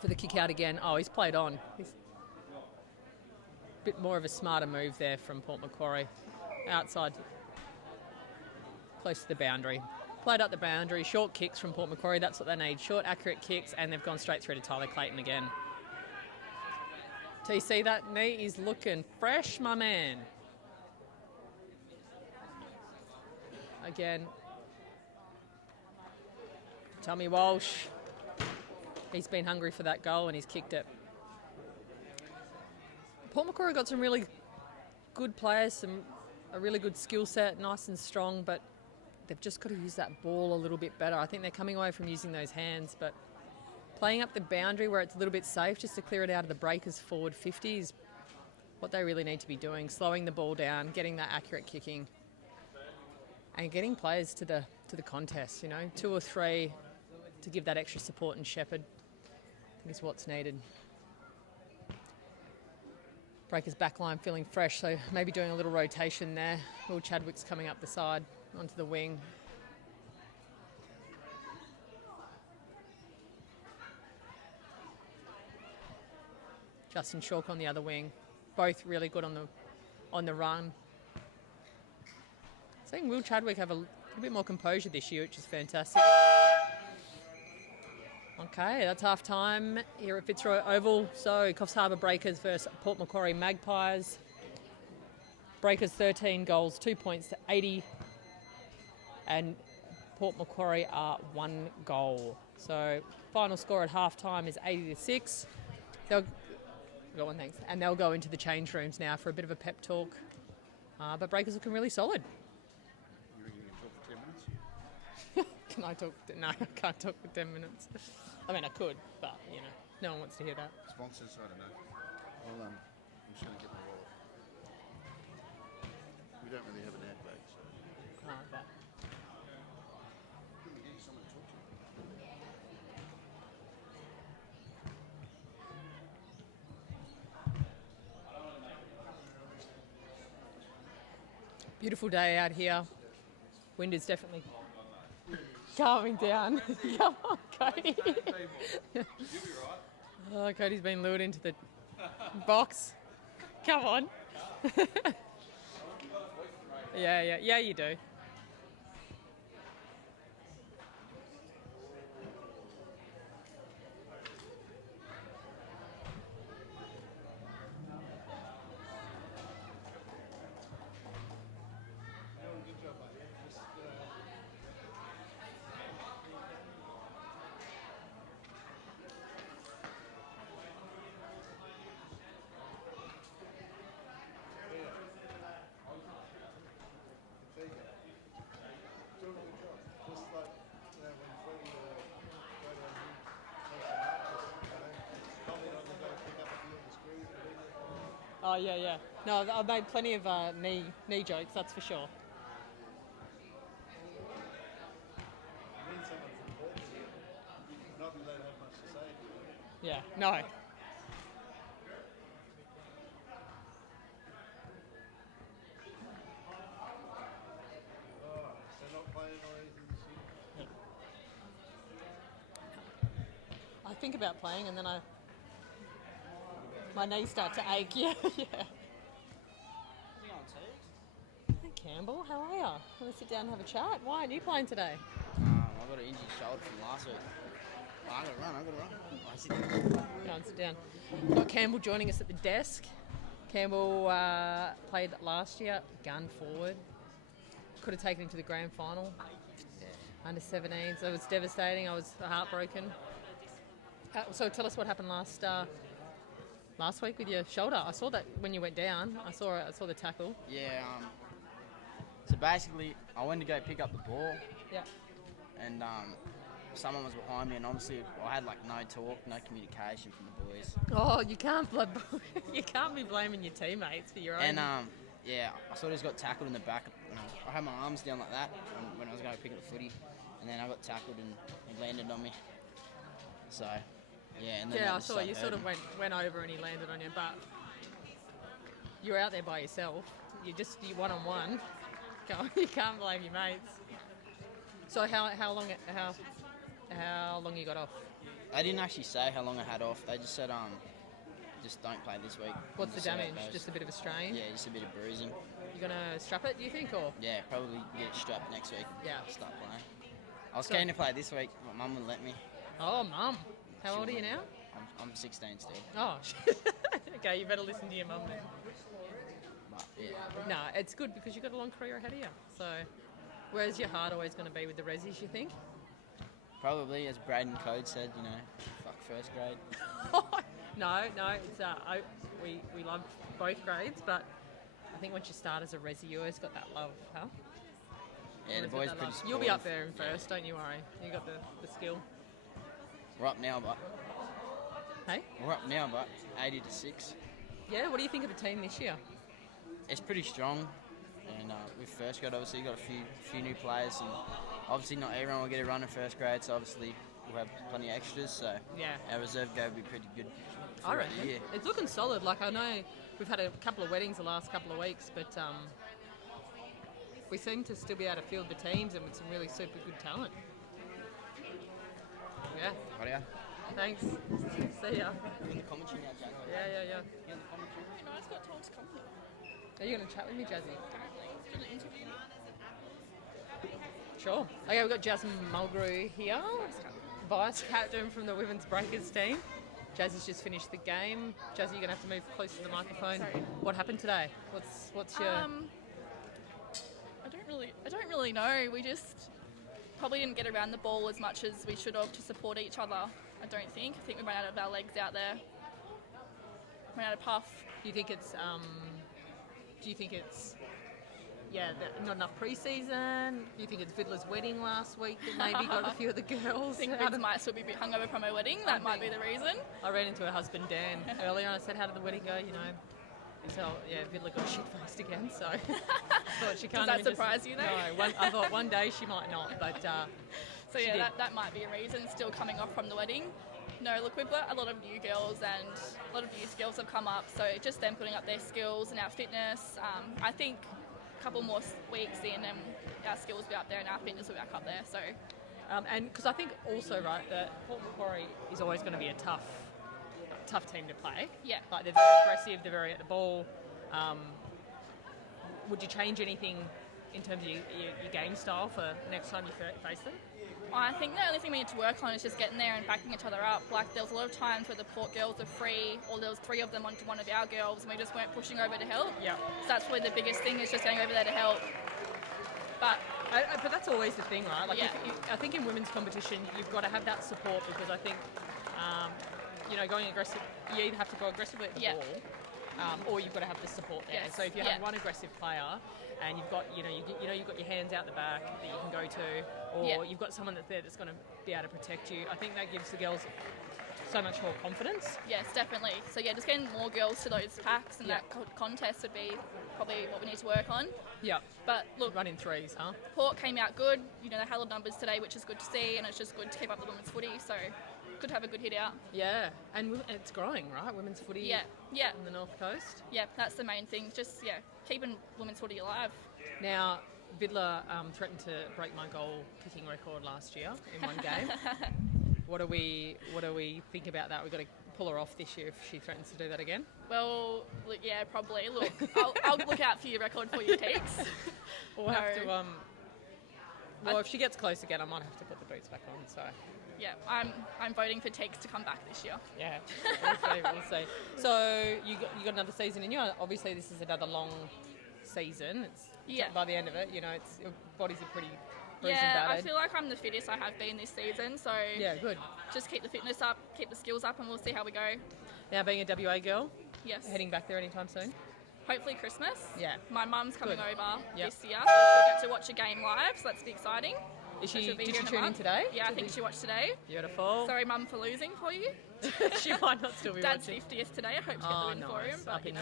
For the kick out again. Oh, he's played on. He's a bit more of a smarter move there from Port Macquarie. Outside, close to the boundary. Played up the boundary. Short kicks from Port Macquarie. That's what they need. Short, accurate kicks, and they've gone straight through to Tyler Clayton again. TC, that knee is looking fresh, my man. Again. Tommy Walsh. He's been hungry for that goal and he's kicked it. Port Macquarie got some really good players, a really good skill set, nice and strong, but they've just got to use that ball a little bit better. I think they're coming away from using those hands, but playing up the boundary where it's a little bit safe just to clear it out of the breakers forward 50 is what they really need to be doing, slowing the ball down, getting that accurate kicking. and getting players to the contest. 2 or 3 to give that extra support and shepherd, I think is what's needed. Breakers backline feeling fresh, so maybe doing a little rotation there. Will Chadwick's coming up the side onto the wing. Justin Chalk on the other wing. Both really good on the run. Seeing Will Chadwick have a little bit more composure this year, which is fantastic. Okay, that's half time here at Fitzroy Oval. So Coffs Harbour Breakers versus Port Macquarie Magpies. Breakers 13 goals, 2 points to 80. And Port Macquarie are 1 goal. So final score at half time is 80-6. Got one, thanks. And they'll go into the change rooms now for a bit of a pep talk. But Breakers looking really solid. You reckon you can talk for 10 minutes? Can I talk? No, I can't talk for 10 minutes. I mean, I could, but, no one wants to hear that. Sponsors, I don't know. Well, I'm just going to get my wallet. We don't really have an ad break, so. Oh, okay. We need someone to talk to. Beautiful day out here. Wind is definitely calming down. Come on, Cody. Oh, Cody's been lured into the box. Come on. Yeah, you do. Oh, yeah. No, I've made plenty of knee jokes, that's for sure. Yeah, no. I think about playing and then my knees start to ache. Yeah. Hey, Campbell, how are you? Want to sit down and have a chat? Why aren't you playing today? I got an injured shoulder from last week. I gotta run. Go and sit down. Got Campbell joining us at the desk. Campbell played last year, gun forward. Could have taken him to the grand final. Under 17, so it was devastating. I was heartbroken. So tell us what happened last week with your shoulder. I saw that when you went down. I saw the tackle. Yeah. So basically, I went to go pick up the ball. Yeah. And someone was behind me, and obviously I had no talk, no communication from the boys. Oh, you can't be blaming your teammates for your own. And I sort of just got tackled in the back. I had my arms down like that when I was going to pick up the footy, and then I got tackled and it landed on me. So. Yeah, and then I saw you sort of went over and he landed on you, but you're out there by yourself. You're one-on-one. You can't blame your mates. So how long you got off? I didn't actually say how long I had off. They just said just don't play this week. What's the damage? Just a bit of a strain? Yeah, just a bit of bruising. You gonna strap it? Do you think, or? Yeah, probably get it strapped next week. Yeah. Start playing. I was keen to play this week. My mum wouldn't let me. Oh, mum. How old are you now? I'm 16 still. Oh, okay, you better listen to your mum then. But, yeah. No, it's good because you've got a long career ahead of you. So, where's your heart always going to be with the Rezzies, you think? Probably, as Braden Code said, fuck first grade. No, it's we love both grades, but I think once you start as a Rezzie, you always got that love, huh? Yeah, the boys pretty supportive. You'll be up there in first, don't you worry. You got the skill. We're up now, but. Hey? We're up now, but 80-6. Yeah, what do you think of the team this year? It's pretty strong. And with first grade, obviously, you've got a few new players, and obviously not everyone will get a run in first grade, so obviously we'll have plenty of extras, so Yeah. our reserve grade will be pretty good I throughout reckon. the year. It's looking solid. Like, I know we've had a couple of weddings the last couple of weeks, but we seem to still be able to field the teams and with some really super good talent. Yeah. Rightio. Thanks. See ya. You're in the commentary now, Jack. Yeah. You're in the commentary. No, I just got told to come here. Are you going to chat with me, Jazzy? Apparently, do an interview. Sure. Okay, we've got Jasmine Mulgrew here, vice captain from the Women's Breakers team. Jazzy's just finished the game. Jazzy, you're going to have to move close to the microphone. Sorry. What happened today? What's your... I don't really know. We just probably didn't get around the ball as much as we should have to support each other. I don't think. I think we ran out of our legs out there. Ran out of puff. Do you think it's... not enough pre-season? Do you think it's Vidler's wedding last week that maybe got a few of the girls? I think Vids might still be a bit hungover from her wedding. That might be the reason. I ran into her husband Dan earlier and I said, how did the wedding go, And so, Vidler got shit-faced again, so I thought she can't Does that even surprise you, though? No, I thought one day she might not, but So she did. that might be a reason, still coming off from the wedding. No, look, we've got a lot of new girls and a lot of youth girls have come up, so just them putting up their skills and our fitness. I think a couple more weeks in and our skills will be up there and our fitness will be back up there. So, and because I think also, right, that Port Macquarie is always going to be a tough team to play. Yeah. Like, they're very aggressive, they're very at the ball. Would you change anything in terms of your game style for next time you face them? I think the only thing we need to work on is just getting there and backing each other up. Like, there was a lot of times where the Port girls were free, or there was 3 of them onto one of our girls, and we just weren't pushing over to help. Yeah. So that's probably the biggest thing, is just getting over there to help. But that's always the thing, right? Like, Yeah. I think in women's competition, you've got to have that support, because I think, going aggressive, you either have to go aggressively at the Yeah. ball, or you've got to have the support there. Yes. So if you Yeah. have one aggressive player, and you've got, you've got your hands out the back that you can go to, or Yeah. you've got someone that's there that's going to be able to protect you, I think that gives the girls so much more confidence. yes, definitely. So yeah, just getting more girls to those packs and Yeah. that contest would be probably what we need to work on. Yeah. But look, Run in threes, huh? Port came out good. They had a lot of numbers today, which is good to see, and it's just good to keep up the women's footy. So good to have a good hit out. Yeah, and it's growing, right? Women's footy Yeah. on the North Coast. Yeah, that's the main thing. Just keeping women's footy alive. Now, Vidler threatened to break my goal kicking record last year in one game. What do we think about that? We've got to pull her off this year if she threatens to do that again. Well, yeah, probably. Look, I'll look out for your record for your takes. We'll have No. to. Well, if she gets close again, I might have to put the boots back on. So. Yeah, I'm voting for takes to come back this year. Yeah, we'll see. So you got another season in you. Obviously, this is another long season. By the end of it, it's your bodies are pretty bruised and Yeah, I battered. feel like I'm the fittest I have been this season. So Yeah, good. just keep the fitness up, keep the skills up, and we'll see how we go. Now, being a WA girl, Yes. heading back there anytime soon. Hopefully Christmas. Yeah. My mum's coming Good. over Yep. this year, so she'll get to watch a game live. So that's be exciting. Is So she? she'll be Did here she a tune in month. today? Yeah, I think she watched today. Beautiful. Sorry, mum, for losing for you. She might not still be Dad's watching. 50th today. I hope to get the win for him. But, Up in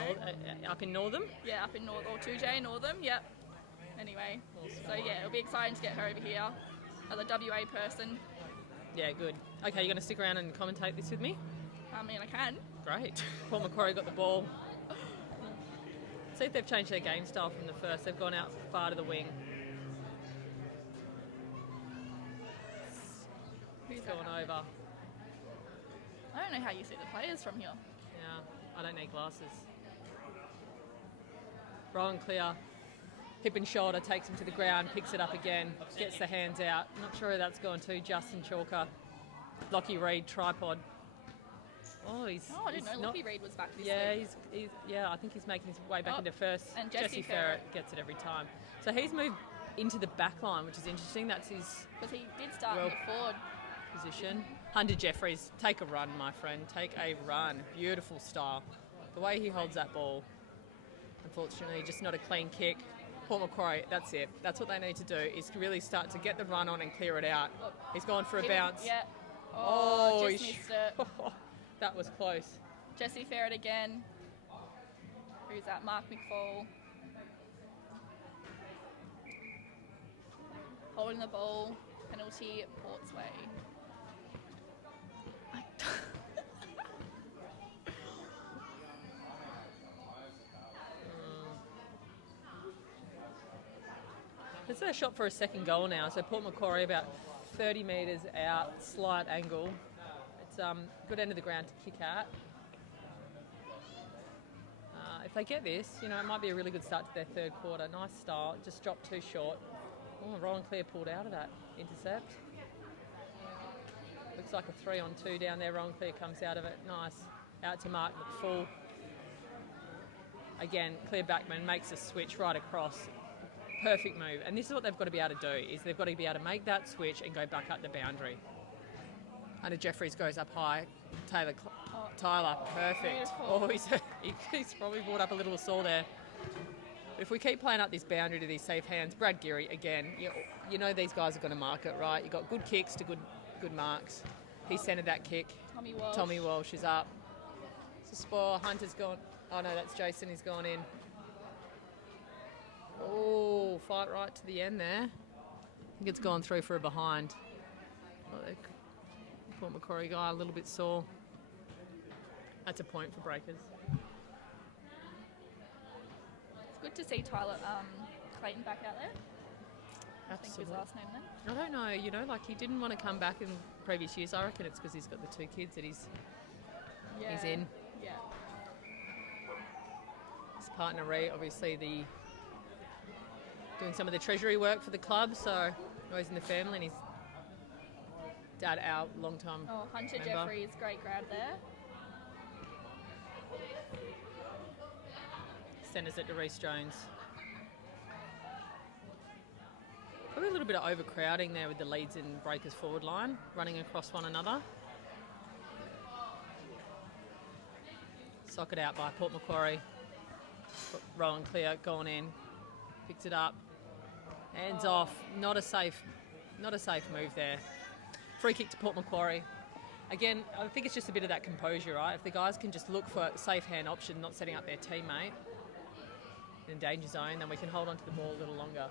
up in Northam. Yeah, up in North, or 2J Northam. Yep. Anyway, so yeah, it'll be exciting to get her over here. Another WA person. Yeah, good. Okay, you're going to stick around and commentate this with me? I mean, I can. Great. Paul Macquarie got the ball. See if they've changed their game style from the first. They've gone out far to the wing. Who's It's gone over. I don't know how you see the players from here. Yeah, I don't need glasses. Rowan clear. Hip and shoulder, takes him to the ground, picks it up again, gets the hands out. Not sure who that's gone to. Justin Chalker. Lockie Reid, tripod. Oh, I didn't know Lockie Reid was back this Yeah, week. he's I think he's making his way back Oh, into first. and Jesse Ferret gets it every time. So he's moved into the back line, which is interesting. That's his Because he did start in Well- the forward. position. Hunter Jeffries, take a run, my friend. Take a run. Beautiful style. The way he holds that ball, unfortunately, just not a clean kick. Paul Macquarie, that's it. That's what they need to do, is really start to get the run on and clear it out. He's gone for a bounce. Yeah. Oh, just he missed it. That was close. Jesse Ferret again. Who's that? Mark McFall. holding the ball, penalty, Port's way. It's a shot for a second goal now. So Port Macquarie about 30 metres out, slight angle. It's good end of the ground to kick at. If they get this, you know, it might be a really good start to their third quarter. Nice style, just dropped too short. Oh, Rowan Clear pulled out of that intercept. Looks like a 3-on-2 down there. Rowan Clear comes out of it. Nice. Out to Mark McFull. Again, Clear Backman makes a switch right across. Perfect move. And this is what they've got to be able to do, is they've got to be able to make that switch and go back up the boundary. Hunter Jeffries goes up high. Tyler, perfect. Oh, he's probably brought up a little sore there. If we keep playing up this boundary to these safe hands, Brad Geary, again, you know these guys are going to mark it, right? You've got good kicks to good marks. He centred that kick. Tommy Walsh is up. It's a spoil. Hunter's gone. Oh, no, that's Jason. He's gone in. Oh, fight right to the end there. I think it's gone through for a behind. Port Macquarie guy a little bit sore. That's a point for Breakers. It's good to see Tyler Clayton back out there. Absolutely. I think his last name then. I don't know, you know, like he didn't want to come back in previous years. I reckon it's because he's got the 2 kids that he's in. Yeah. His partner Ree, obviously doing some of the treasury work for the club, so always in the family, and his dad, our long-time Hunter member. Jeffries, great grab there. Centres it to Reece Jones. Probably a little bit of overcrowding there with the Leeds and Breakers forward line running across one another. Socket out by Port Macquarie. Rowan Clear gone in, picked it up, hands off. Not a safe move there. Free kick to Port Macquarie. Again, I think it's just a bit of that composure, right? If the guys can just look for a safe hand option, not setting up their teammate in danger zone, then we can hold on to the ball a little longer.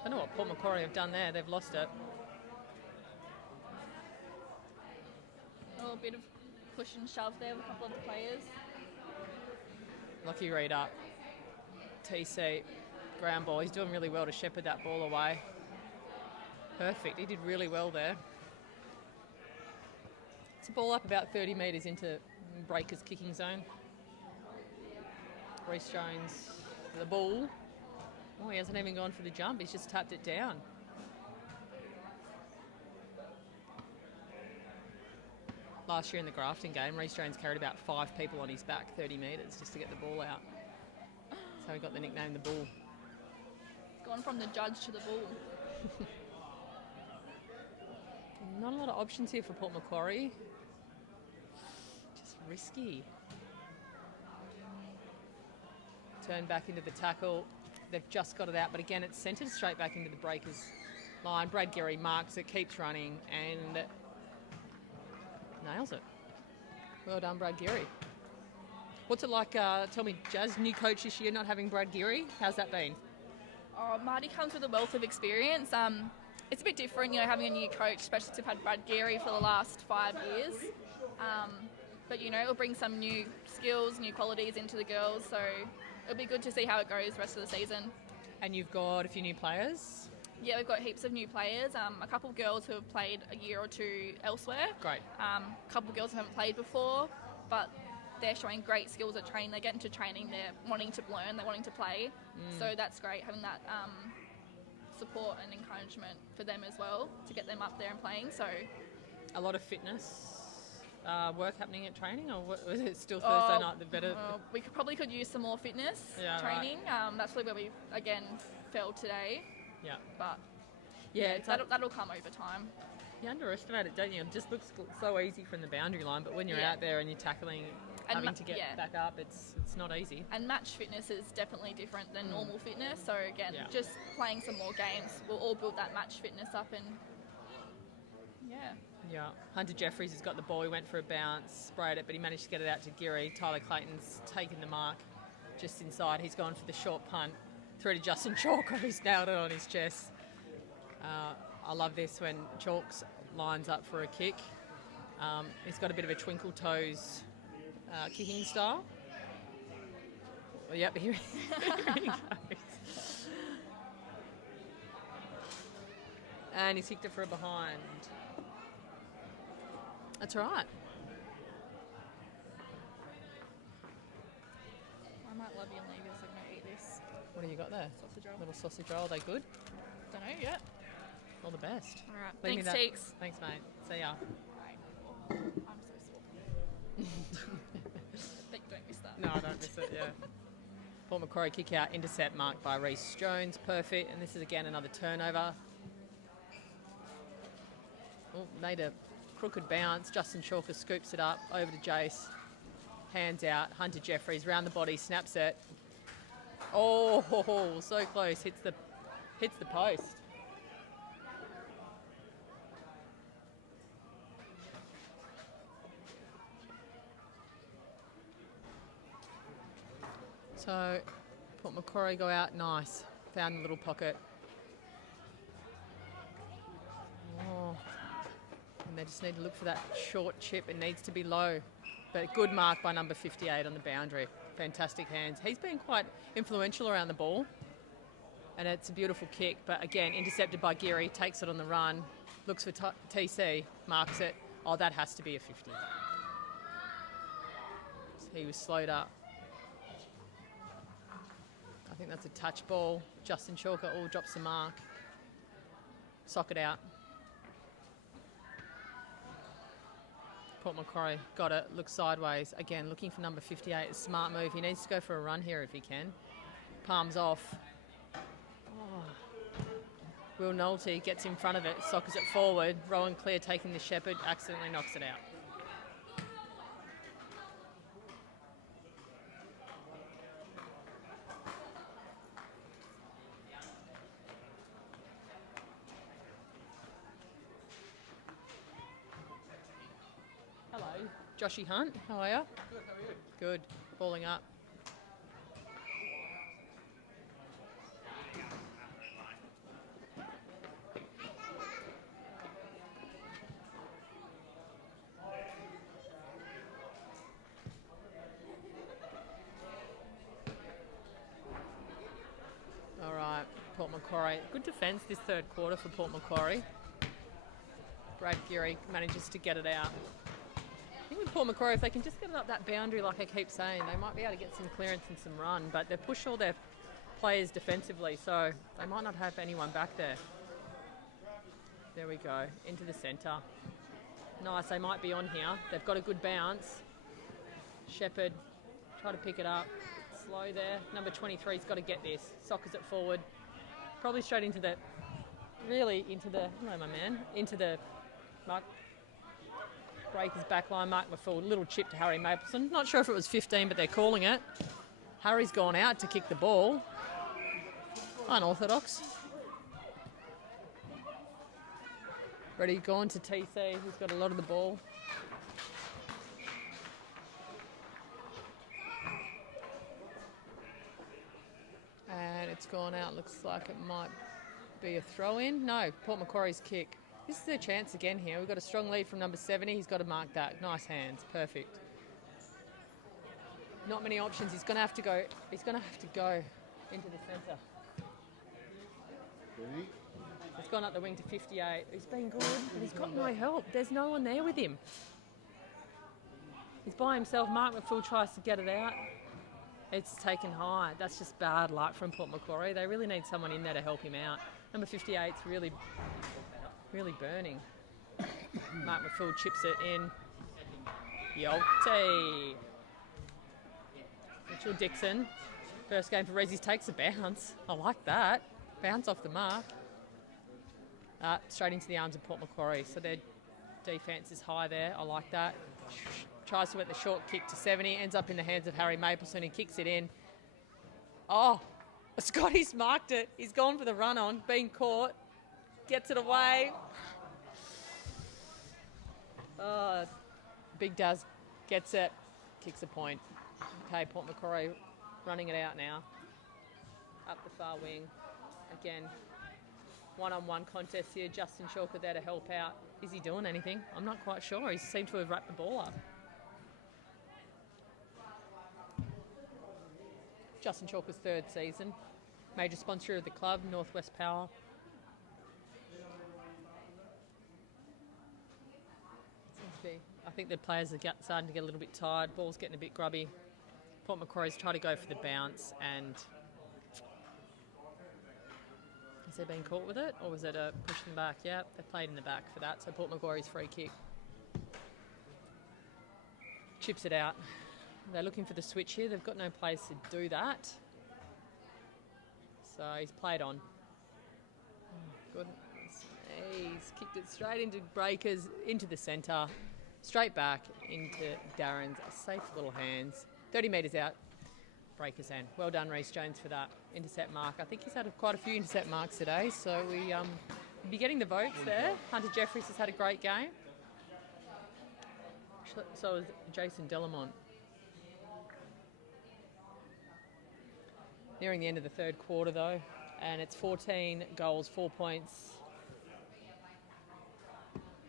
I don't know what Port Macquarie have done there. They've lost it. A bit of push and shove there with a couple of the players. Lucky read up. TC, ground ball. He's doing really well to shepherd that ball away. Perfect. He did really well there. It's a ball up about 30 metres into Breakers' kicking zone. Reece Jones, the ball. Oh, he hasn't even gone for the jump. He's just tapped it down. Last year in the Grafton game, Reece Jones carried about 5 people on his back 30 metres just to get the ball out. So he got the nickname the Bull. Gone from the judge to the bull. Not a lot of options here for Port Macquarie. Just risky. Turn back into the tackle. They've just got it out, but again, it's centred straight back into the Breakers line. Brad Geary marks it, keeps running, and nails it. Well done, Brad Geary. What's it like, tell me, Jazz, new coach this year, not having Brad Geary? How's that been? Marty comes with a wealth of experience. It's a bit different, you know, having a new coach, especially to have had Brad Geary for the last 5 years. But, you know, it'll bring some new skills, new qualities into the girls, so it'll be good to see how it goes the rest of the season. And you've got a few new players? Yeah, we've got heaps of new players. A couple of girls who have played a year or two elsewhere. Great. A couple of girls who haven't played before, but they're showing great skills at training. They get into training, they're wanting to learn, they're wanting to play. So that's great, having that support and encouragement for them as well to get them up there and playing. So a lot of fitness work happening at training, or was it still Thursday night? The better. We could use some more fitness training. Right. That's really where we again fell today. Yeah. But yeah, that'll come over time. You underestimate it, don't you? It just looks so easy from the boundary line, but when you're out there and you're tackling, having to get back up, it's not easy. And match fitness is definitely different than normal fitness. So again, just playing some more games will all build that match fitness up, and yeah. Hunter Jeffries has got the ball. He went for a bounce, sprayed it, but he managed to get it out to Geary. Tyler Clayton's taken the mark just inside. He's gone for the short punt. Through to Justin Chalker, who's nailed it on his chest. I love this when Chalks lines up for a kick. He's got a bit of a twinkle toes kicking style. Yep, here he goes. And he's kicked it for a behind. That's all right. I might love you and leave you so I can eat this What do you got there? sausage roll. Little sausage roll. Are they good? Don't know yet. All the best. All right. Leave me Thanks, that. Teeks. Thanks, mate. See ya. I'm so sore. Think don't miss that. No, I don't miss it, yeah. Port Macquarie kick out, intercept marked by Reece Jones. Perfect. And this is again another turnover. Oh, made a crooked bounce. Justin Chalker scoops it up over to Jace. Hands out. Hunter Jeffries round the body, snaps it. Oh, so close. Hits the post. So, Port Macquarie go out. Nice. Found the little pocket. Oh. And they just need to look for that short chip. It needs to be low. But good mark by number 58 on the boundary. Fantastic hands. He's been quite influential around the ball. And it's a beautiful kick. But again, intercepted by Geary. Takes it on the run. Looks for TC. Marks it. Oh, that has to be a 50. He was slowed up. I think that's a touch ball. Justin Chalker drops the mark. Sock it out. Port Macquarie got it. Looks sideways. Again, looking for number 58. A smart move. He needs to go for a run here if he can. Palms off. Oh. Will Nolte gets in front of it. Sockers it forward. Rowan Clear taking the shepherd. Accidentally knocks it out. Joshy Hunt, how are you? Good, how are you? Good, balling up. All right, Port Macquarie. Good defence this third quarter for Port Macquarie. Brad Geary manages to get it out. I think with Port Macquarie, if they can just get it up that boundary, like I keep saying, they might be able to get some clearance and some run, but they push all their players defensively, so they might not have anyone back there. There we go, into the centre. Nice, they might be on here. They've got a good bounce. Shepherd, try to pick it up. Slow there. Number 23's got to get this. Sockers it forward. Probably straight into the, hello my man, into the mark. Breakers back line, Mark McFall, little chip to Harry Mapleson. Not sure if it was 15, but they're calling it. Harry's gone out to kick the ball. Unorthodox. Ready, gone to TC, who's got a lot of the ball. And it's gone out, looks like it might be a throw-in. No, Port Macquarie's kick. This is their chance again here. We've got a strong lead from number 70. He's got to mark that. Nice hands. Perfect. Not many options. He's going to have to go. He's going to have to go into the centre. He's gone up the wing to 58. He's been good, but he's got no help. There's no one there with him. He's by himself. Mark McFill tries to get it out. It's taken high. That's just bad luck from Port Macquarie. They really need someone in there to help him out. Number 58's really burning. Mark McFill chips it in. Yolty. Mitchell Dixon. First game for Rezzies takes a bounce. I like that. Bounce off the mark. Straight into the arms of Port Macquarie. So their defence is high there. I like that. Tries to wet the short kick to 70. Ends up in the hands of Harry Mapleson. He kicks it in. Oh, Scotty's marked it. He's gone for the run on. Being caught. Gets it away. Big Daz gets it. Kicks a point. Okay, Port Macquarie running it out now. up the far wing. Again, one-on-one contest here. Justin Chalker there to help out. Is he doing anything? I'm not quite sure. He seemed to have wrapped the ball up. Justin Chalker's third season. Major sponsor of the club, Northwest Power. I think the players are starting to get a little bit tired. Ball's getting a bit grubby. Port Macquarie's trying to go for the bounce, and has they been caught with it, or was it a push them back? Yeah, they played in the back for that. So Port Macquarie's free kick. Chips it out. They're looking for the switch here. They've got no place to do that. So he's played on. Oh, goodness. He's kicked it straight into breakers, into the centre, straight back into Darren's safe little hands. 30 metres out, breakers end. Well done, Reece Jones, for that intercept mark. I think he's had quite a few intercept marks today, so we'll be getting the votes there. Hunter Jeffries has had a great game. So has Jason Delamont. Nearing the end of the third quarter, though, and it's 14 goals, 4 points.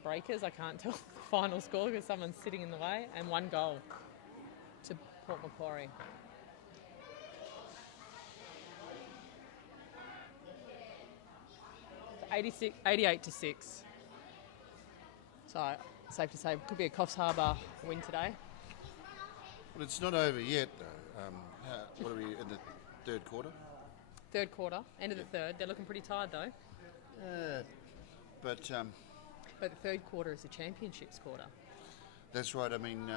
Breakers, I can't tell the final score because someone's sitting in the way, and 1 goal to Port Macquarie. It's 88-6. So, safe to say, it could be a Coffs Harbour win today. Well, it's not over yet, though. What are we in the third quarter? Third quarter, end of the third. They're looking pretty tired, though. But the third quarter is the championships quarter. that's right. I mean,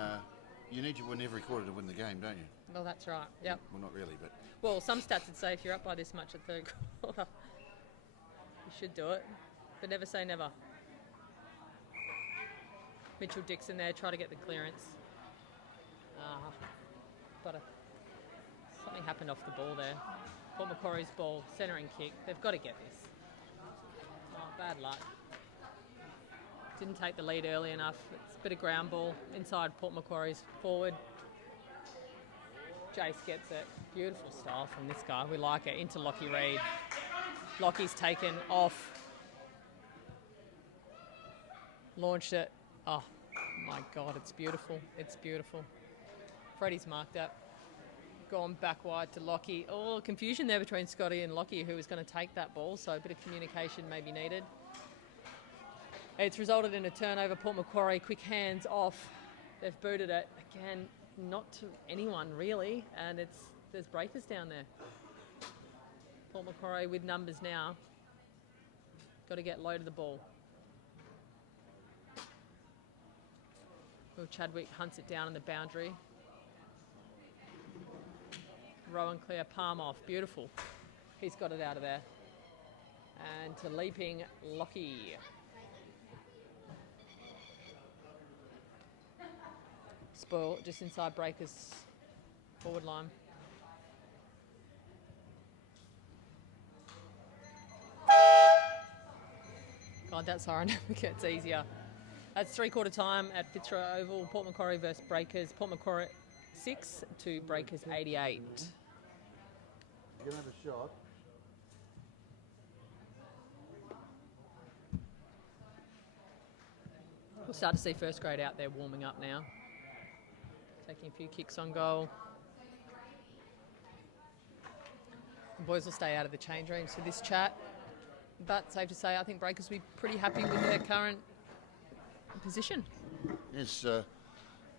you need to win every quarter to win the game, don't you? Well, that's right. Yep. Well, not really, but Well, some stats would say if you're up by this much at third quarter, you should do it. But never say never. Mitchell Dixon there, try to get the clearance. But something happened off the ball there. Port Macquarie's ball, centering kick. They've got to get this. Oh, bad luck. Didn't take the lead early enough. It's a bit of ground ball inside Port Macquarie's forward. Jace gets it. Beautiful style from this guy. We like it. Into Lockie Reid. Lockie's taken off. Launched it. Oh my God, it's beautiful. It's beautiful. Freddie's marked that. Gone back wide to Lockie. Oh, confusion there between Scotty and Lockie, who was going to take that ball, so a bit of communication may be needed. It's resulted in a turnover. Port Macquarie, quick hands off. They've booted it. Again, not to anyone really, and there's breakers down there. Port Macquarie with numbers now. Got to get low to the ball. Will Chadwick hunts it down on the boundary. Rowan Clear, palm off, beautiful. He's got it out of there. And to leaping Lockie. Spoil just inside breakers forward line. God, that siren never gets easier. That's three-quarter time at Fitzroy Oval. Port Macquarie versus Breakers. Port Macquarie 6 to Breakers 88. you're going to have a shot. We'll start to see first grade out there warming up now. Taking a few kicks on goal. The boys will stay out of the change rooms for this chat. But safe to say, I think Breakers will be pretty happy with their current position. Yes,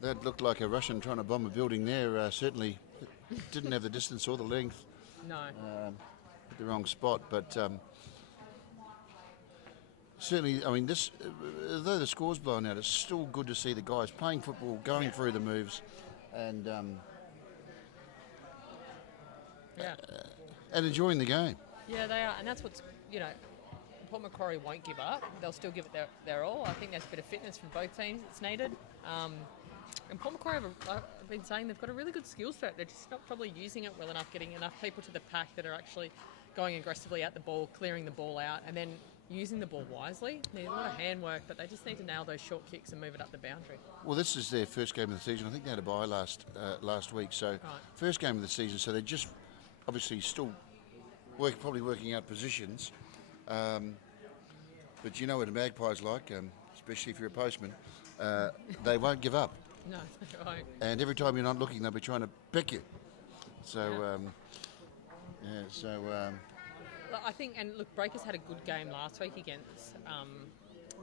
that looked like a Russian trying to bomb a building there. Certainly didn't have the distance or the length. No. Hit the wrong spot, but certainly, I mean, this, though the score's blown out, it's still good to see the guys playing football, going through the moves, and and enjoying the game. Yeah, they are, and that's what's, Port Macquarie won't give up. They'll still give it their all. I think there's a bit of fitness from both teams that's needed. And Port Macquarie, I've been saying, they've got a really good skill set. They're just not probably using it well enough, getting enough people to the pack that are actually going aggressively at the ball, clearing the ball out, and then using the ball wisely. There's a lot of handwork, but they just need to nail those short kicks and move it up the boundary. Well, this is their first game of the season. I think they had a bye last week, so first game of the season. So they're just obviously still probably working out positions. But you know what a magpie's like, especially if you're a postman. They won't give up. No, they won't. And every time you're not looking, they'll be trying to pick you. So, Look, I think, and look, Breakers had a good game last week against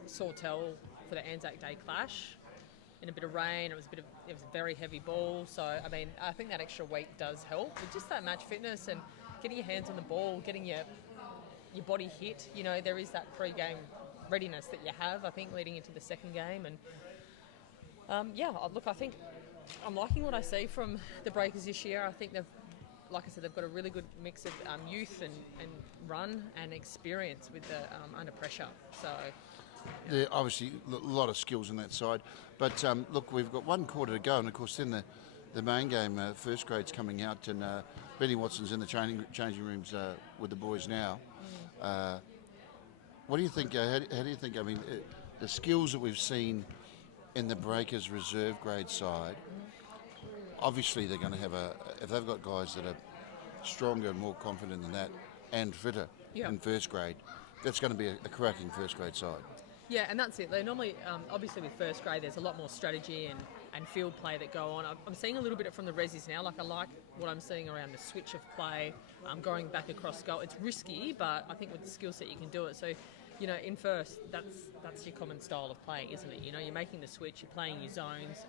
Sawtell for the Anzac Day clash. In a bit of rain, it was a very heavy ball. So, I mean, I think that extra week does help. But just that match fitness and getting your hands on the ball, getting your body hit. You know, there is that pre-game readiness that you have, I think, leading into the second game. And look, I think I'm liking what I see from the Breakers this year. I think like I said, they've got a really good mix of youth and run and experience with the under pressure. So, there are obviously a lot of skills on that side. But look, we've got 1 quarter to go, and of course then the main game, first grade's coming out, and Benny Watson's in the changing rooms with the boys now. What do you think? How do you think? I mean, the skills that we've seen in the Breakers reserve grade side. Obviously, they're going to have if they've got guys that are stronger and more confident than that and fitter in first grade, that's going to be a cracking first grade side. Yeah, and that's it. They normally, obviously with first grade, there's a lot more strategy and field play that go on. I'm seeing a little bit from the resis now. Like, I like what I'm seeing around the switch of play, going back across goal. It's risky, but I think with the skill set you can do it. So, you know, in first, that's your common style of playing, isn't it? You know, you're making the switch, you're playing your zones,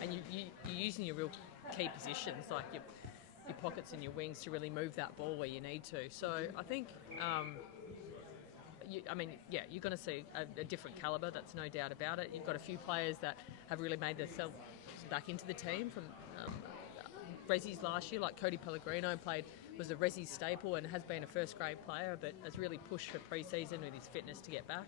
and you're using your real key positions, like your pockets and your wings, to really move that ball where you need to. So I think, you're going to see a different calibre, that's no doubt about it. You've got a few players that have really made themselves back into the team from Resis last year, like Cody Pellegrino was a Resi staple and has been a first grade player, but has really pushed for pre-season with his fitness to get back.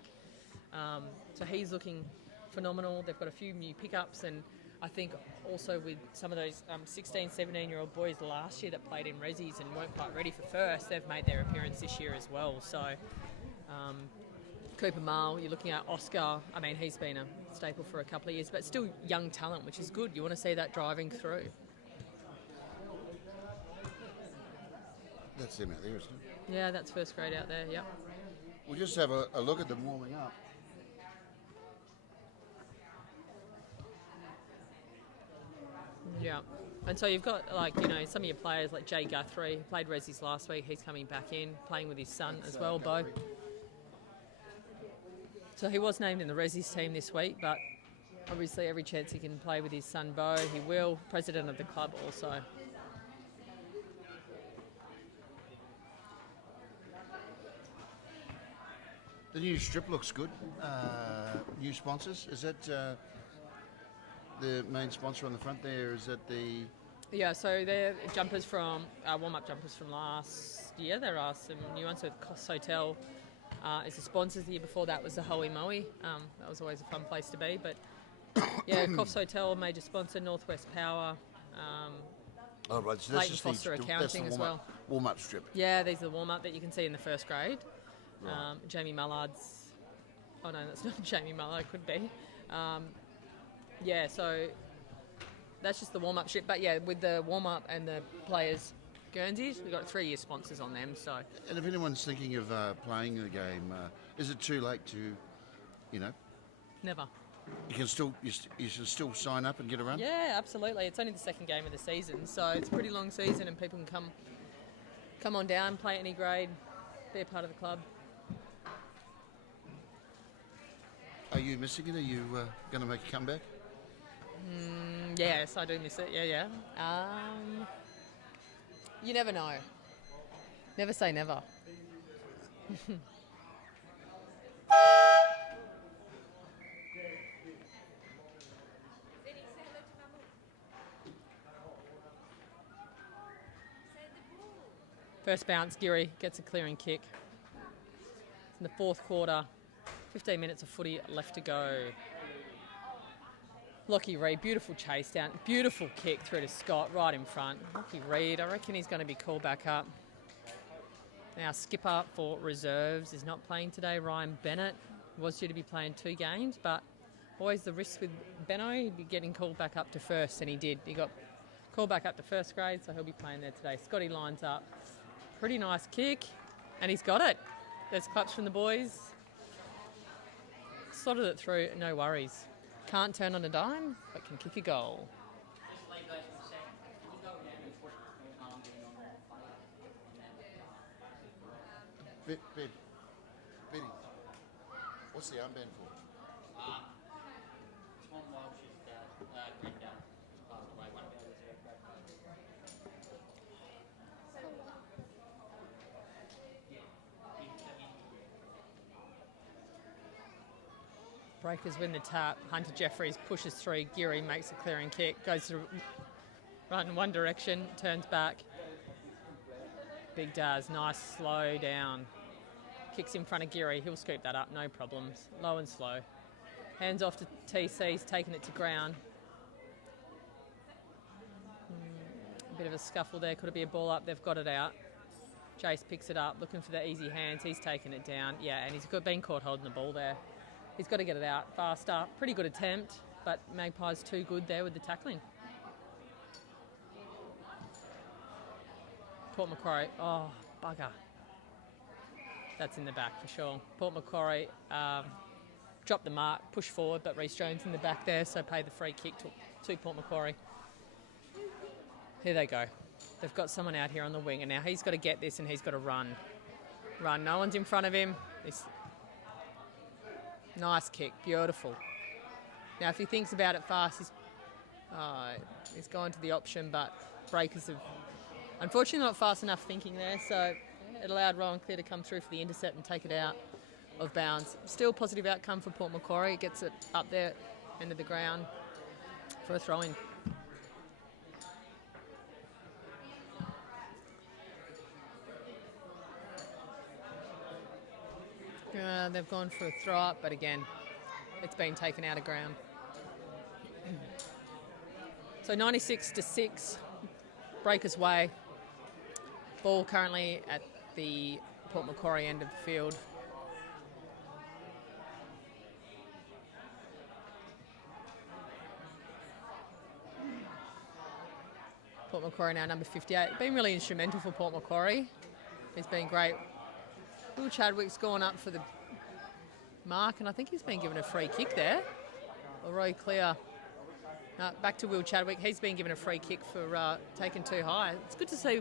So he's looking phenomenal. They've got a few new pickups, and I think also with some of those 16, 17-year-old boys last year that played in Resis and weren't quite ready for first, they've made their appearance this year as well. So Cooper Marl, you're looking at Oscar. I mean, he's been a staple for a couple of years, but still young talent, which is good. You want to see that driving through. That's them out there, isn't it? Yeah, that's first grade out there, yep. We'll just have a look at them warming up. Yeah. And so you've got, like, you know, some of your players like Jay Guthrie, who played Resis last week. He's coming back in, playing with his son as well, Bo. So he was named in the Resis team this week, but obviously every chance he can play with his son, Bo, he will. President of the club also. The new strip looks good. New sponsors. Is that the main sponsor on the front there? Is that the... Yeah, so they're jumpers from, warm-up jumpers from last year. There are some new ones. So Coffs Hotel is the sponsors. The year before that was the Hoey Moey. That was always a fun place to be. But yeah, Coffs Hotel, major sponsor, Northwest Power. Oh, right. So Leighton Foster Accounting as well. Warm-up strip. Yeah, these are the warm-up that you can see in the first grade. Right. Jamie Mullard's... Oh, no, that's not Jamie Mullard. Could be. Yeah, so that's just the warm-up strip. But, yeah, with the warm-up and the players' Guernseys, we've got 3-year sponsors on them. So. And if anyone's thinking of playing the game, is it too late to, you know? Never. You can still sign up and get a run? Yeah, absolutely. It's only the second game of the season, so it's a pretty long season, and people can come on down, play any grade, be a part of the club. Are you missing it? Are you going to make a comeback? Yes, I do miss it. Yeah. You never know. Never say never. First bounce, Geary gets a clearing kick. It's in the fourth quarter. 15 minutes of footy left to go. Lockie Reid, beautiful chase down, beautiful kick through to Scott right in front. Lockie Reid, I reckon he's going to be called back up. Now skipper for reserves is not playing today. Ryan Bennett was due to be playing 2 games, but always the risk with Benno, he'd be getting called back up to first, and he did. He got called back up to first grade, so he'll be playing there today. Scotty lines up. Pretty nice kick, and he's got it. There's claps from the boys. Slotted it through, no worries. Can't turn on a dime, but can kick a goal. Benny, what's the armband for? Breakers win the tap. Hunter Jeffries pushes through. Geary makes a clearing kick. Goes to run in one direction. Turns back. Big Daz, nice slow down. Kicks in front of Geary. He'll scoop that up, no problems. Low and slow. Hands off to TC. He's taking it to ground. A bit of a scuffle there. Could it be a ball up? They've got it out. Jace picks it up, looking for the easy hands. He's taken it down. Yeah, and he's been caught holding the ball there. He's got to get it out faster. Pretty good attempt, but Magpies too good there with the tackling. Port Macquarie, oh, bugger. That's in the back for sure. Port Macquarie dropped the mark, pushed forward, but Reece Jones in the back there, so paid the free kick to Port Macquarie. Here they go. They've got someone out here on the wing, and now he's got to get this and he's got to run. Run, no one's in front of him. Nice kick, beautiful. Now, if he thinks about it fast, he's gone to the option, but breakers have unfortunately not fast enough thinking there, so it allowed Rowan Clear to come through for the intercept and take it out of bounds. Still positive outcome for Port Macquarie. It gets it up there, end of the ground for a throw-in. They've gone for a throw up, but again, it's been taken out of ground. So 96-6, Breakers way. Ball currently at the Port Macquarie end of the field. Port Macquarie now number 58. Been really instrumental for Port Macquarie. He's been great. Will Chadwick's gone up for the mark, and I think he's been given a free kick there. Roy Clear. Back to Will Chadwick. He's been given a free kick for taking too high. It's good to see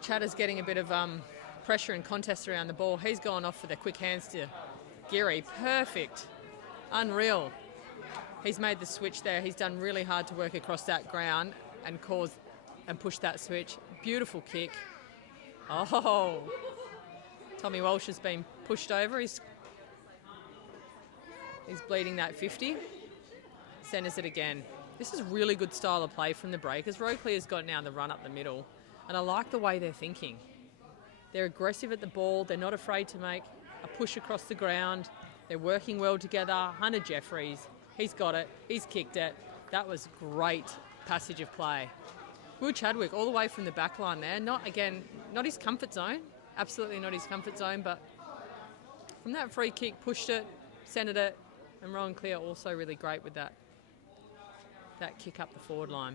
Chadder's getting a bit of pressure and contest around the ball. He's gone off for the quick hands to Geary. Perfect. Unreal. He's made the switch there. He's done really hard to work across that ground and push that switch. Beautiful kick. Oh, Tommy Walsh has been pushed over. He's bleeding that 50. Centres it again. This is really good style of play from the Breakers. Row Clear's got now the run up the middle, and I like the way they're thinking. They're aggressive at the ball. They're not afraid to make a push across the ground. They're working well together. Hunter Jeffries, he's got it. He's kicked it. That was great passage of play. Will Chadwick all the way from the back line there. Not his comfort zone. Absolutely not his comfort zone, but from that free kick, pushed it, centred it, and Rowan Clear also really great with that kick up the forward line.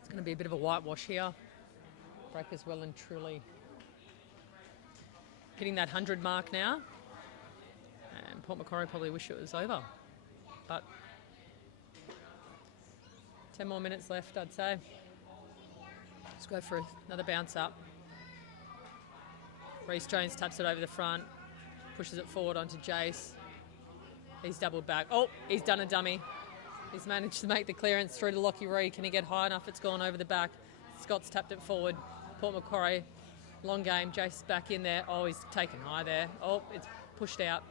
It's going to be a bit of a whitewash here. Breakers well and truly hitting that 100 mark now. And Port Macquarie probably wish it was over. But 10 more minutes left, I'd say. Let's go for another bounce up. Reece Jones taps it over the front, pushes it forward onto Jace. He's doubled back. Oh, he's done a dummy. He's managed to make the clearance through to Lockie Reed. Can he get high enough? It's gone over the back. Scott's tapped it forward. Port Macquarie, long game. Jace is back in there. Oh, he's taken high there. Oh, it's pushed out.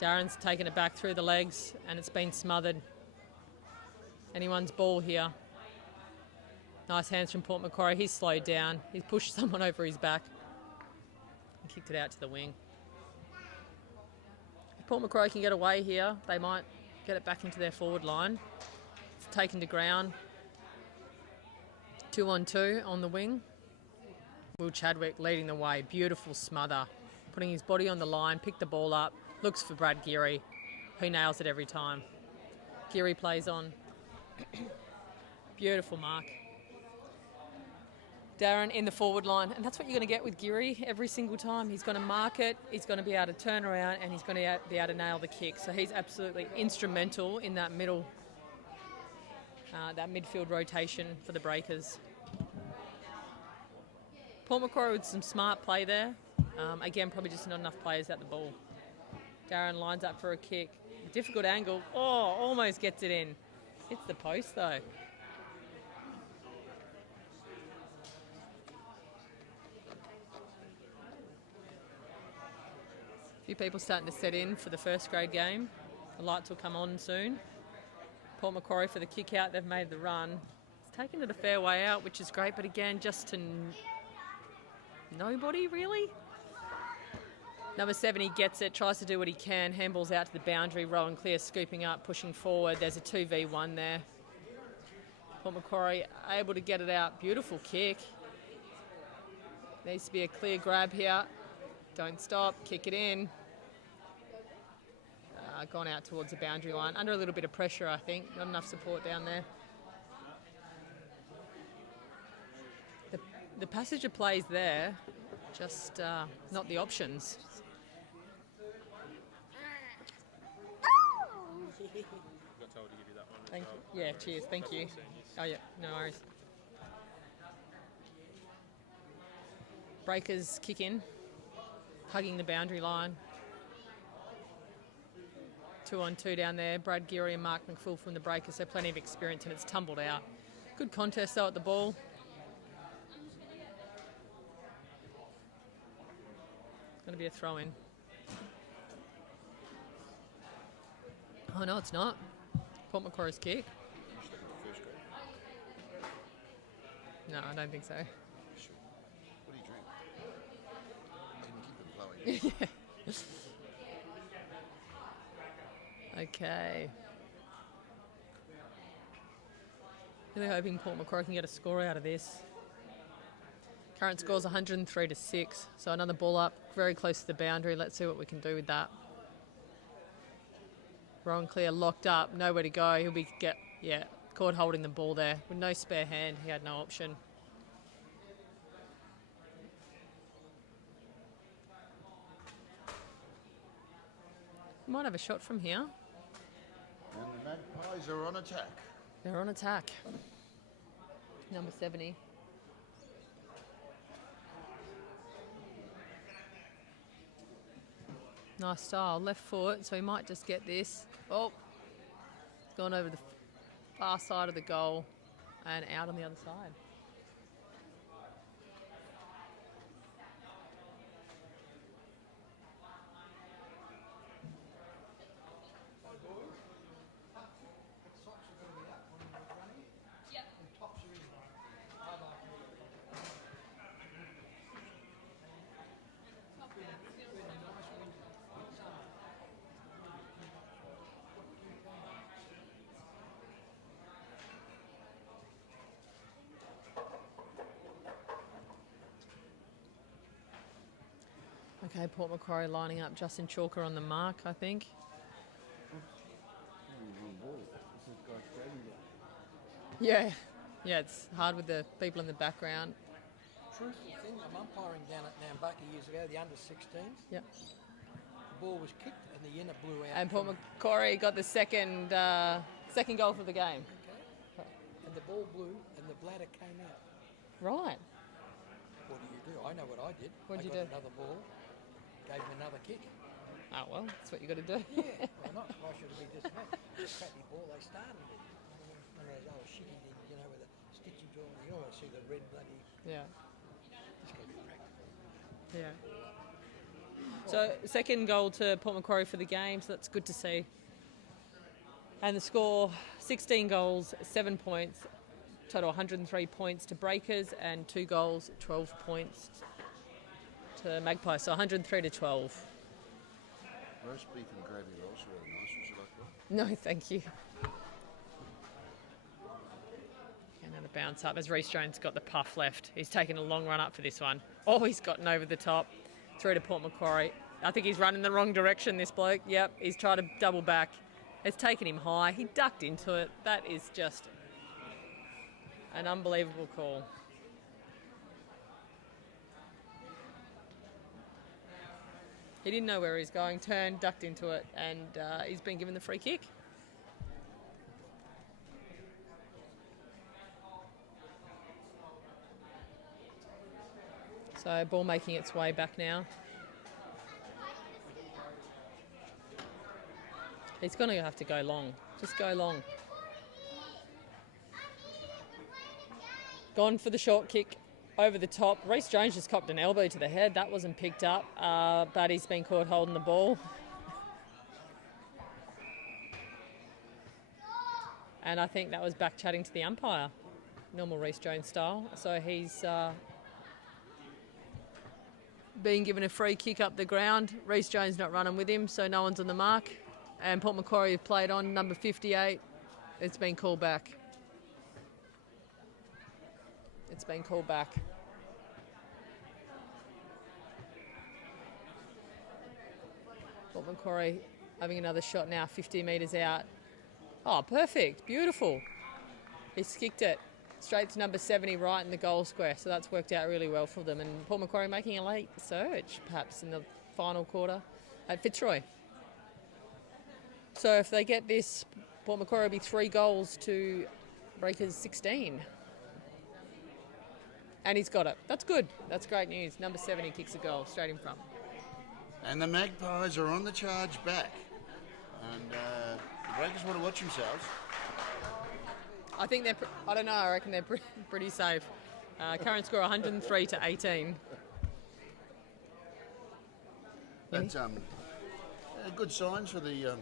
Darren's taken it back through the legs, and it's been smothered. Anyone's ball here. Nice hands from Port Macquarie. He's slowed down. He's pushed someone over his back and kicked it out to the wing. If Port Macquarie can get away here, they might get it back into their forward line. It's taken to ground. 2-on-2 on the wing. Will Chadwick leading the way. Beautiful smother. Putting his body on the line, picked the ball up, looks for Brad Geary. who nails it every time. Geary plays on. Beautiful mark. Darren in the forward line, and that's what you're going to get with Geary every single time. He's going to mark it, he's going to be able to turn around, and he's going to be able to nail the kick. So he's absolutely instrumental in that midfield rotation for the Breakers. Port Macquarie with some smart play there. Again, probably just not enough players at the ball. Darren lines up for a kick. Difficult angle. Oh, almost gets it in. Hits the post though. A few people starting to set in for the first grade game. The lights will come on soon. Port Macquarie for the kick out. They've made the run. It's taken it a fair way out, which is great, but again, just to nobody really. Number 7, he gets it, tries to do what he can, handballs out to the boundary, Rowan Clear scooping up, pushing forward. There's a 2v1 there. Port Macquarie able to get it out. Beautiful kick. Needs to be a clear grab here. Don't stop, kick it in. Gone out towards the boundary line. Under a little bit of pressure, I think. Not enough support down there. The passage of plays there, just not the options. Thank you. Yeah, cheers. Thank you. Oh, yeah, no worries. Breakers kick in, hugging the boundary line. 2-on-2 down there. Brad Geary and Mark McPhail from the Breakers, so plenty of experience, and it's tumbled out. Good contest though at the ball. Going to be a throw-in. Oh no, it's not. Port Macquarie's kick. No, I don't think so. What do you drink? Didn't keep it flowing. Okay. Really hoping Port Macquarie can get a score out of this. Current score's 103-6, so another ball up, very close to the boundary. Let's see what we can do with that. Rowan Clear locked up, nowhere to go. He'll be caught holding the ball there with no spare hand. He had no option. Might have a shot from here. And the Magpies are on attack. They're on attack. Number 70. Nice style, left foot, so he might just get this. Oh, it's gone over the far side of the goal and out on the other side. Okay, Port Macquarie lining up. Justin Chalker on the mark, I think. Yeah, it's hard with the people in the background. Truthful thing, I'm umpiring down at Nambucca years ago, the under-16s. Yep. The ball was kicked and the unit blew out. And Port Macquarie got the second goal for the game. Okay. And the ball blew and the bladder came out. Right. What do? I know what I did. What'd you I got do? another ball, gave him another kick. Oh, well, that's what you got to do. Yeah, why not? Why should it be just that? Crappy ball, they started it. One of those old shitty things, you know, with a stitching tool. You always see the red bloody. Yeah. Just got to be practical. Yeah. So, second goal to Port Macquarie for the game, so that's good to see. And the score, 16 goals, 7 points, total 103 points to Breakers, and 2 goals, 12 points to Magpies, so 103-12. Roast beef and gravy rolls are really nice. Would you like one? No, thank you. Another bounce up as Reece Jones got the puff left. He's taken a long run up for this one. Oh, he's gotten over the top. Through to Port Macquarie. I think he's running the wrong direction, this bloke. Yep, he's tried to double back. It's taken him high. He ducked into it. That is just an unbelievable call. He didn't know where he was going, turned, ducked into it, and he's been given the free kick. So ball making its way back now. He's going to have to go long. Just go long. Gone for the short kick over the top. Reece Jones just copped an elbow to the head. That wasn't picked up, but he's been caught holding the ball. And I think that was back chatting to the umpire. Normal Reece Jones style. So he's being given a free kick up the ground. Reece Jones not running with him, so no one's on the mark. And Port Macquarie have played on number 58. It's been called back. It's been called back. Port Macquarie having another shot now, 50 metres out. Oh, perfect. Beautiful. He's kicked it straight to number 70 right in the goal square. So that's worked out really well for them. And Port Macquarie making a late surge, perhaps, in the final quarter at Fitzroy. So if they get this, Port Macquarie will be 3 goals to Breakers 16. And he's got it. That's good. That's great news. Number 70 kicks a goal straight in front. And the Magpies are on the charge back. And the Breakers want to watch themselves. I think they're, I don't know, I reckon they're pretty safe. Current score 103 to 18. That's good signs for the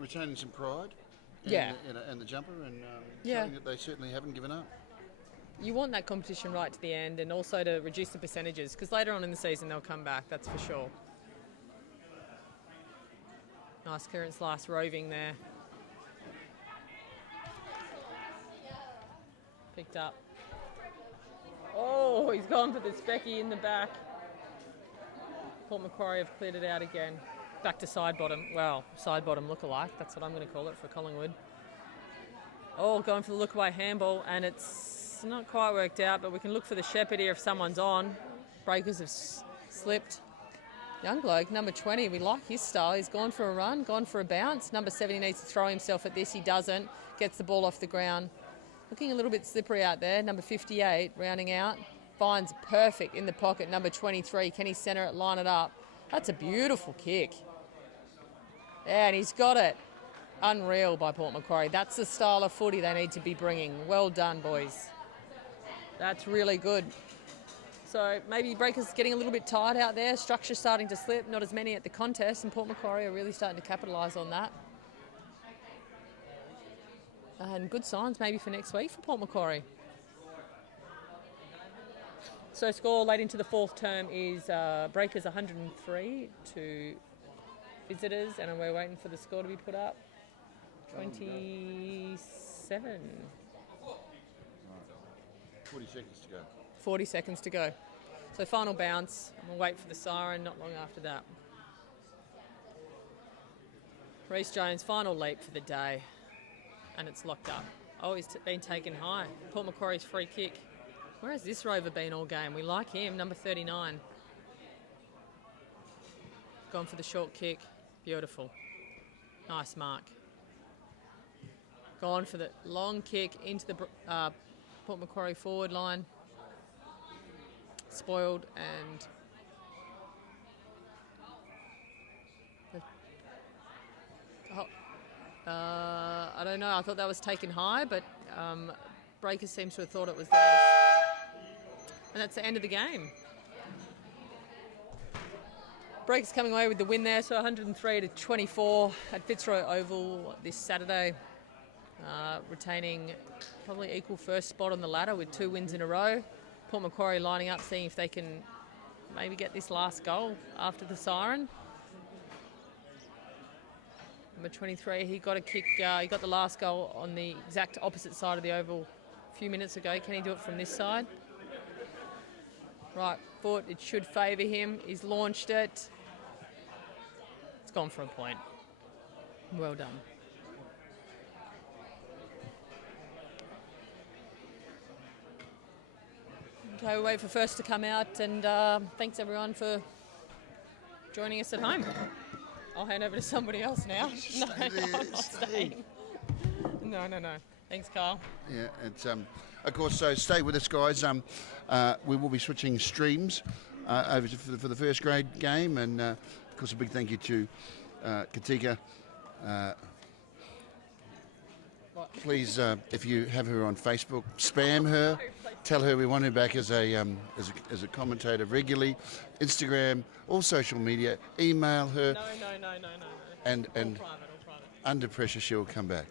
retaining some pride. And the jumper, and showing that they certainly haven't given up. You want that competition right to the end, and also to reduce the percentages, because later on in the season they'll come back, that's for sure. Nice clearance, last roving there. Picked up. Oh, he's gone for the specky in the back. Port Macquarie have cleared it out again. Back to side bottom. Well, side bottom look-alike. That's what I'm going to call it for Collingwood. Oh, going for the look-away handball, and it's not quite worked out, but we can look for the shepherd here if someone's on. Breakers have slipped. Young bloke, number 20. We like his style. He's gone for a run, gone for a bounce. Number 70 needs to throw himself at this. He doesn't. Gets the ball off the ground. Looking a little bit slippery out there. Number 58, rounding out. Finds perfect in the pocket. Number 23. Can he centre it, line it up? That's a beautiful kick. Yeah, and he's got it. Unreal by Port Macquarie. That's the style of footy they need to be bringing. Well done, boys. That's really good. So maybe Breakers getting a little bit tired out there. Structure starting to slip. Not as many at the contest, and Port Macquarie are really starting to capitalise on that. And good signs maybe for next week for Port Macquarie. So score late into the fourth term is Breakers 103 to visitors, and we're waiting for the score to be put up. 27. 40 seconds to go. 40 seconds to go. So final bounce, and we'll wait for the siren not long after that. Reece Jones, final leap for the day, and it's locked up. Oh, he's been taken high. Port Macquarie's free kick. Where has this rover been all game? We like him, number 39. Gone for the short kick. Beautiful. Nice mark. Gone for the long kick into the Port Macquarie forward line. Spoiled, and I don't know. I thought that was taken high, but Breakers seems to have thought it was theirs. And that's the end of the game. Breakers coming away with the win there, so 103 to 24 at Fitzroy Oval this Saturday. Retaining probably equal first spot on the ladder with 2 wins in a row. Port Macquarie lining up, seeing if they can maybe get this last goal after the siren. Number 23, he got a kick. He got the last goal on the exact opposite side of the oval a few minutes ago. Can he do it from this side? Right foot, it should favour him. He's launched it. It's gone for a point. Well done. Okay, we'll wait for first to come out, and thanks everyone for joining us at home. I'll hand over to somebody else now. No, I'm not staying. No. Thanks, Carl. Yeah, it's of course. So stay with us, guys. We will be switching streams over for the first grade game, and of course a big thank you to Katika. Please, if you have her on Facebook, spam her. Tell her we want her back as a commentator regularly. Instagram, all social media. Email her. No. And All private. under pressure, she'll come back.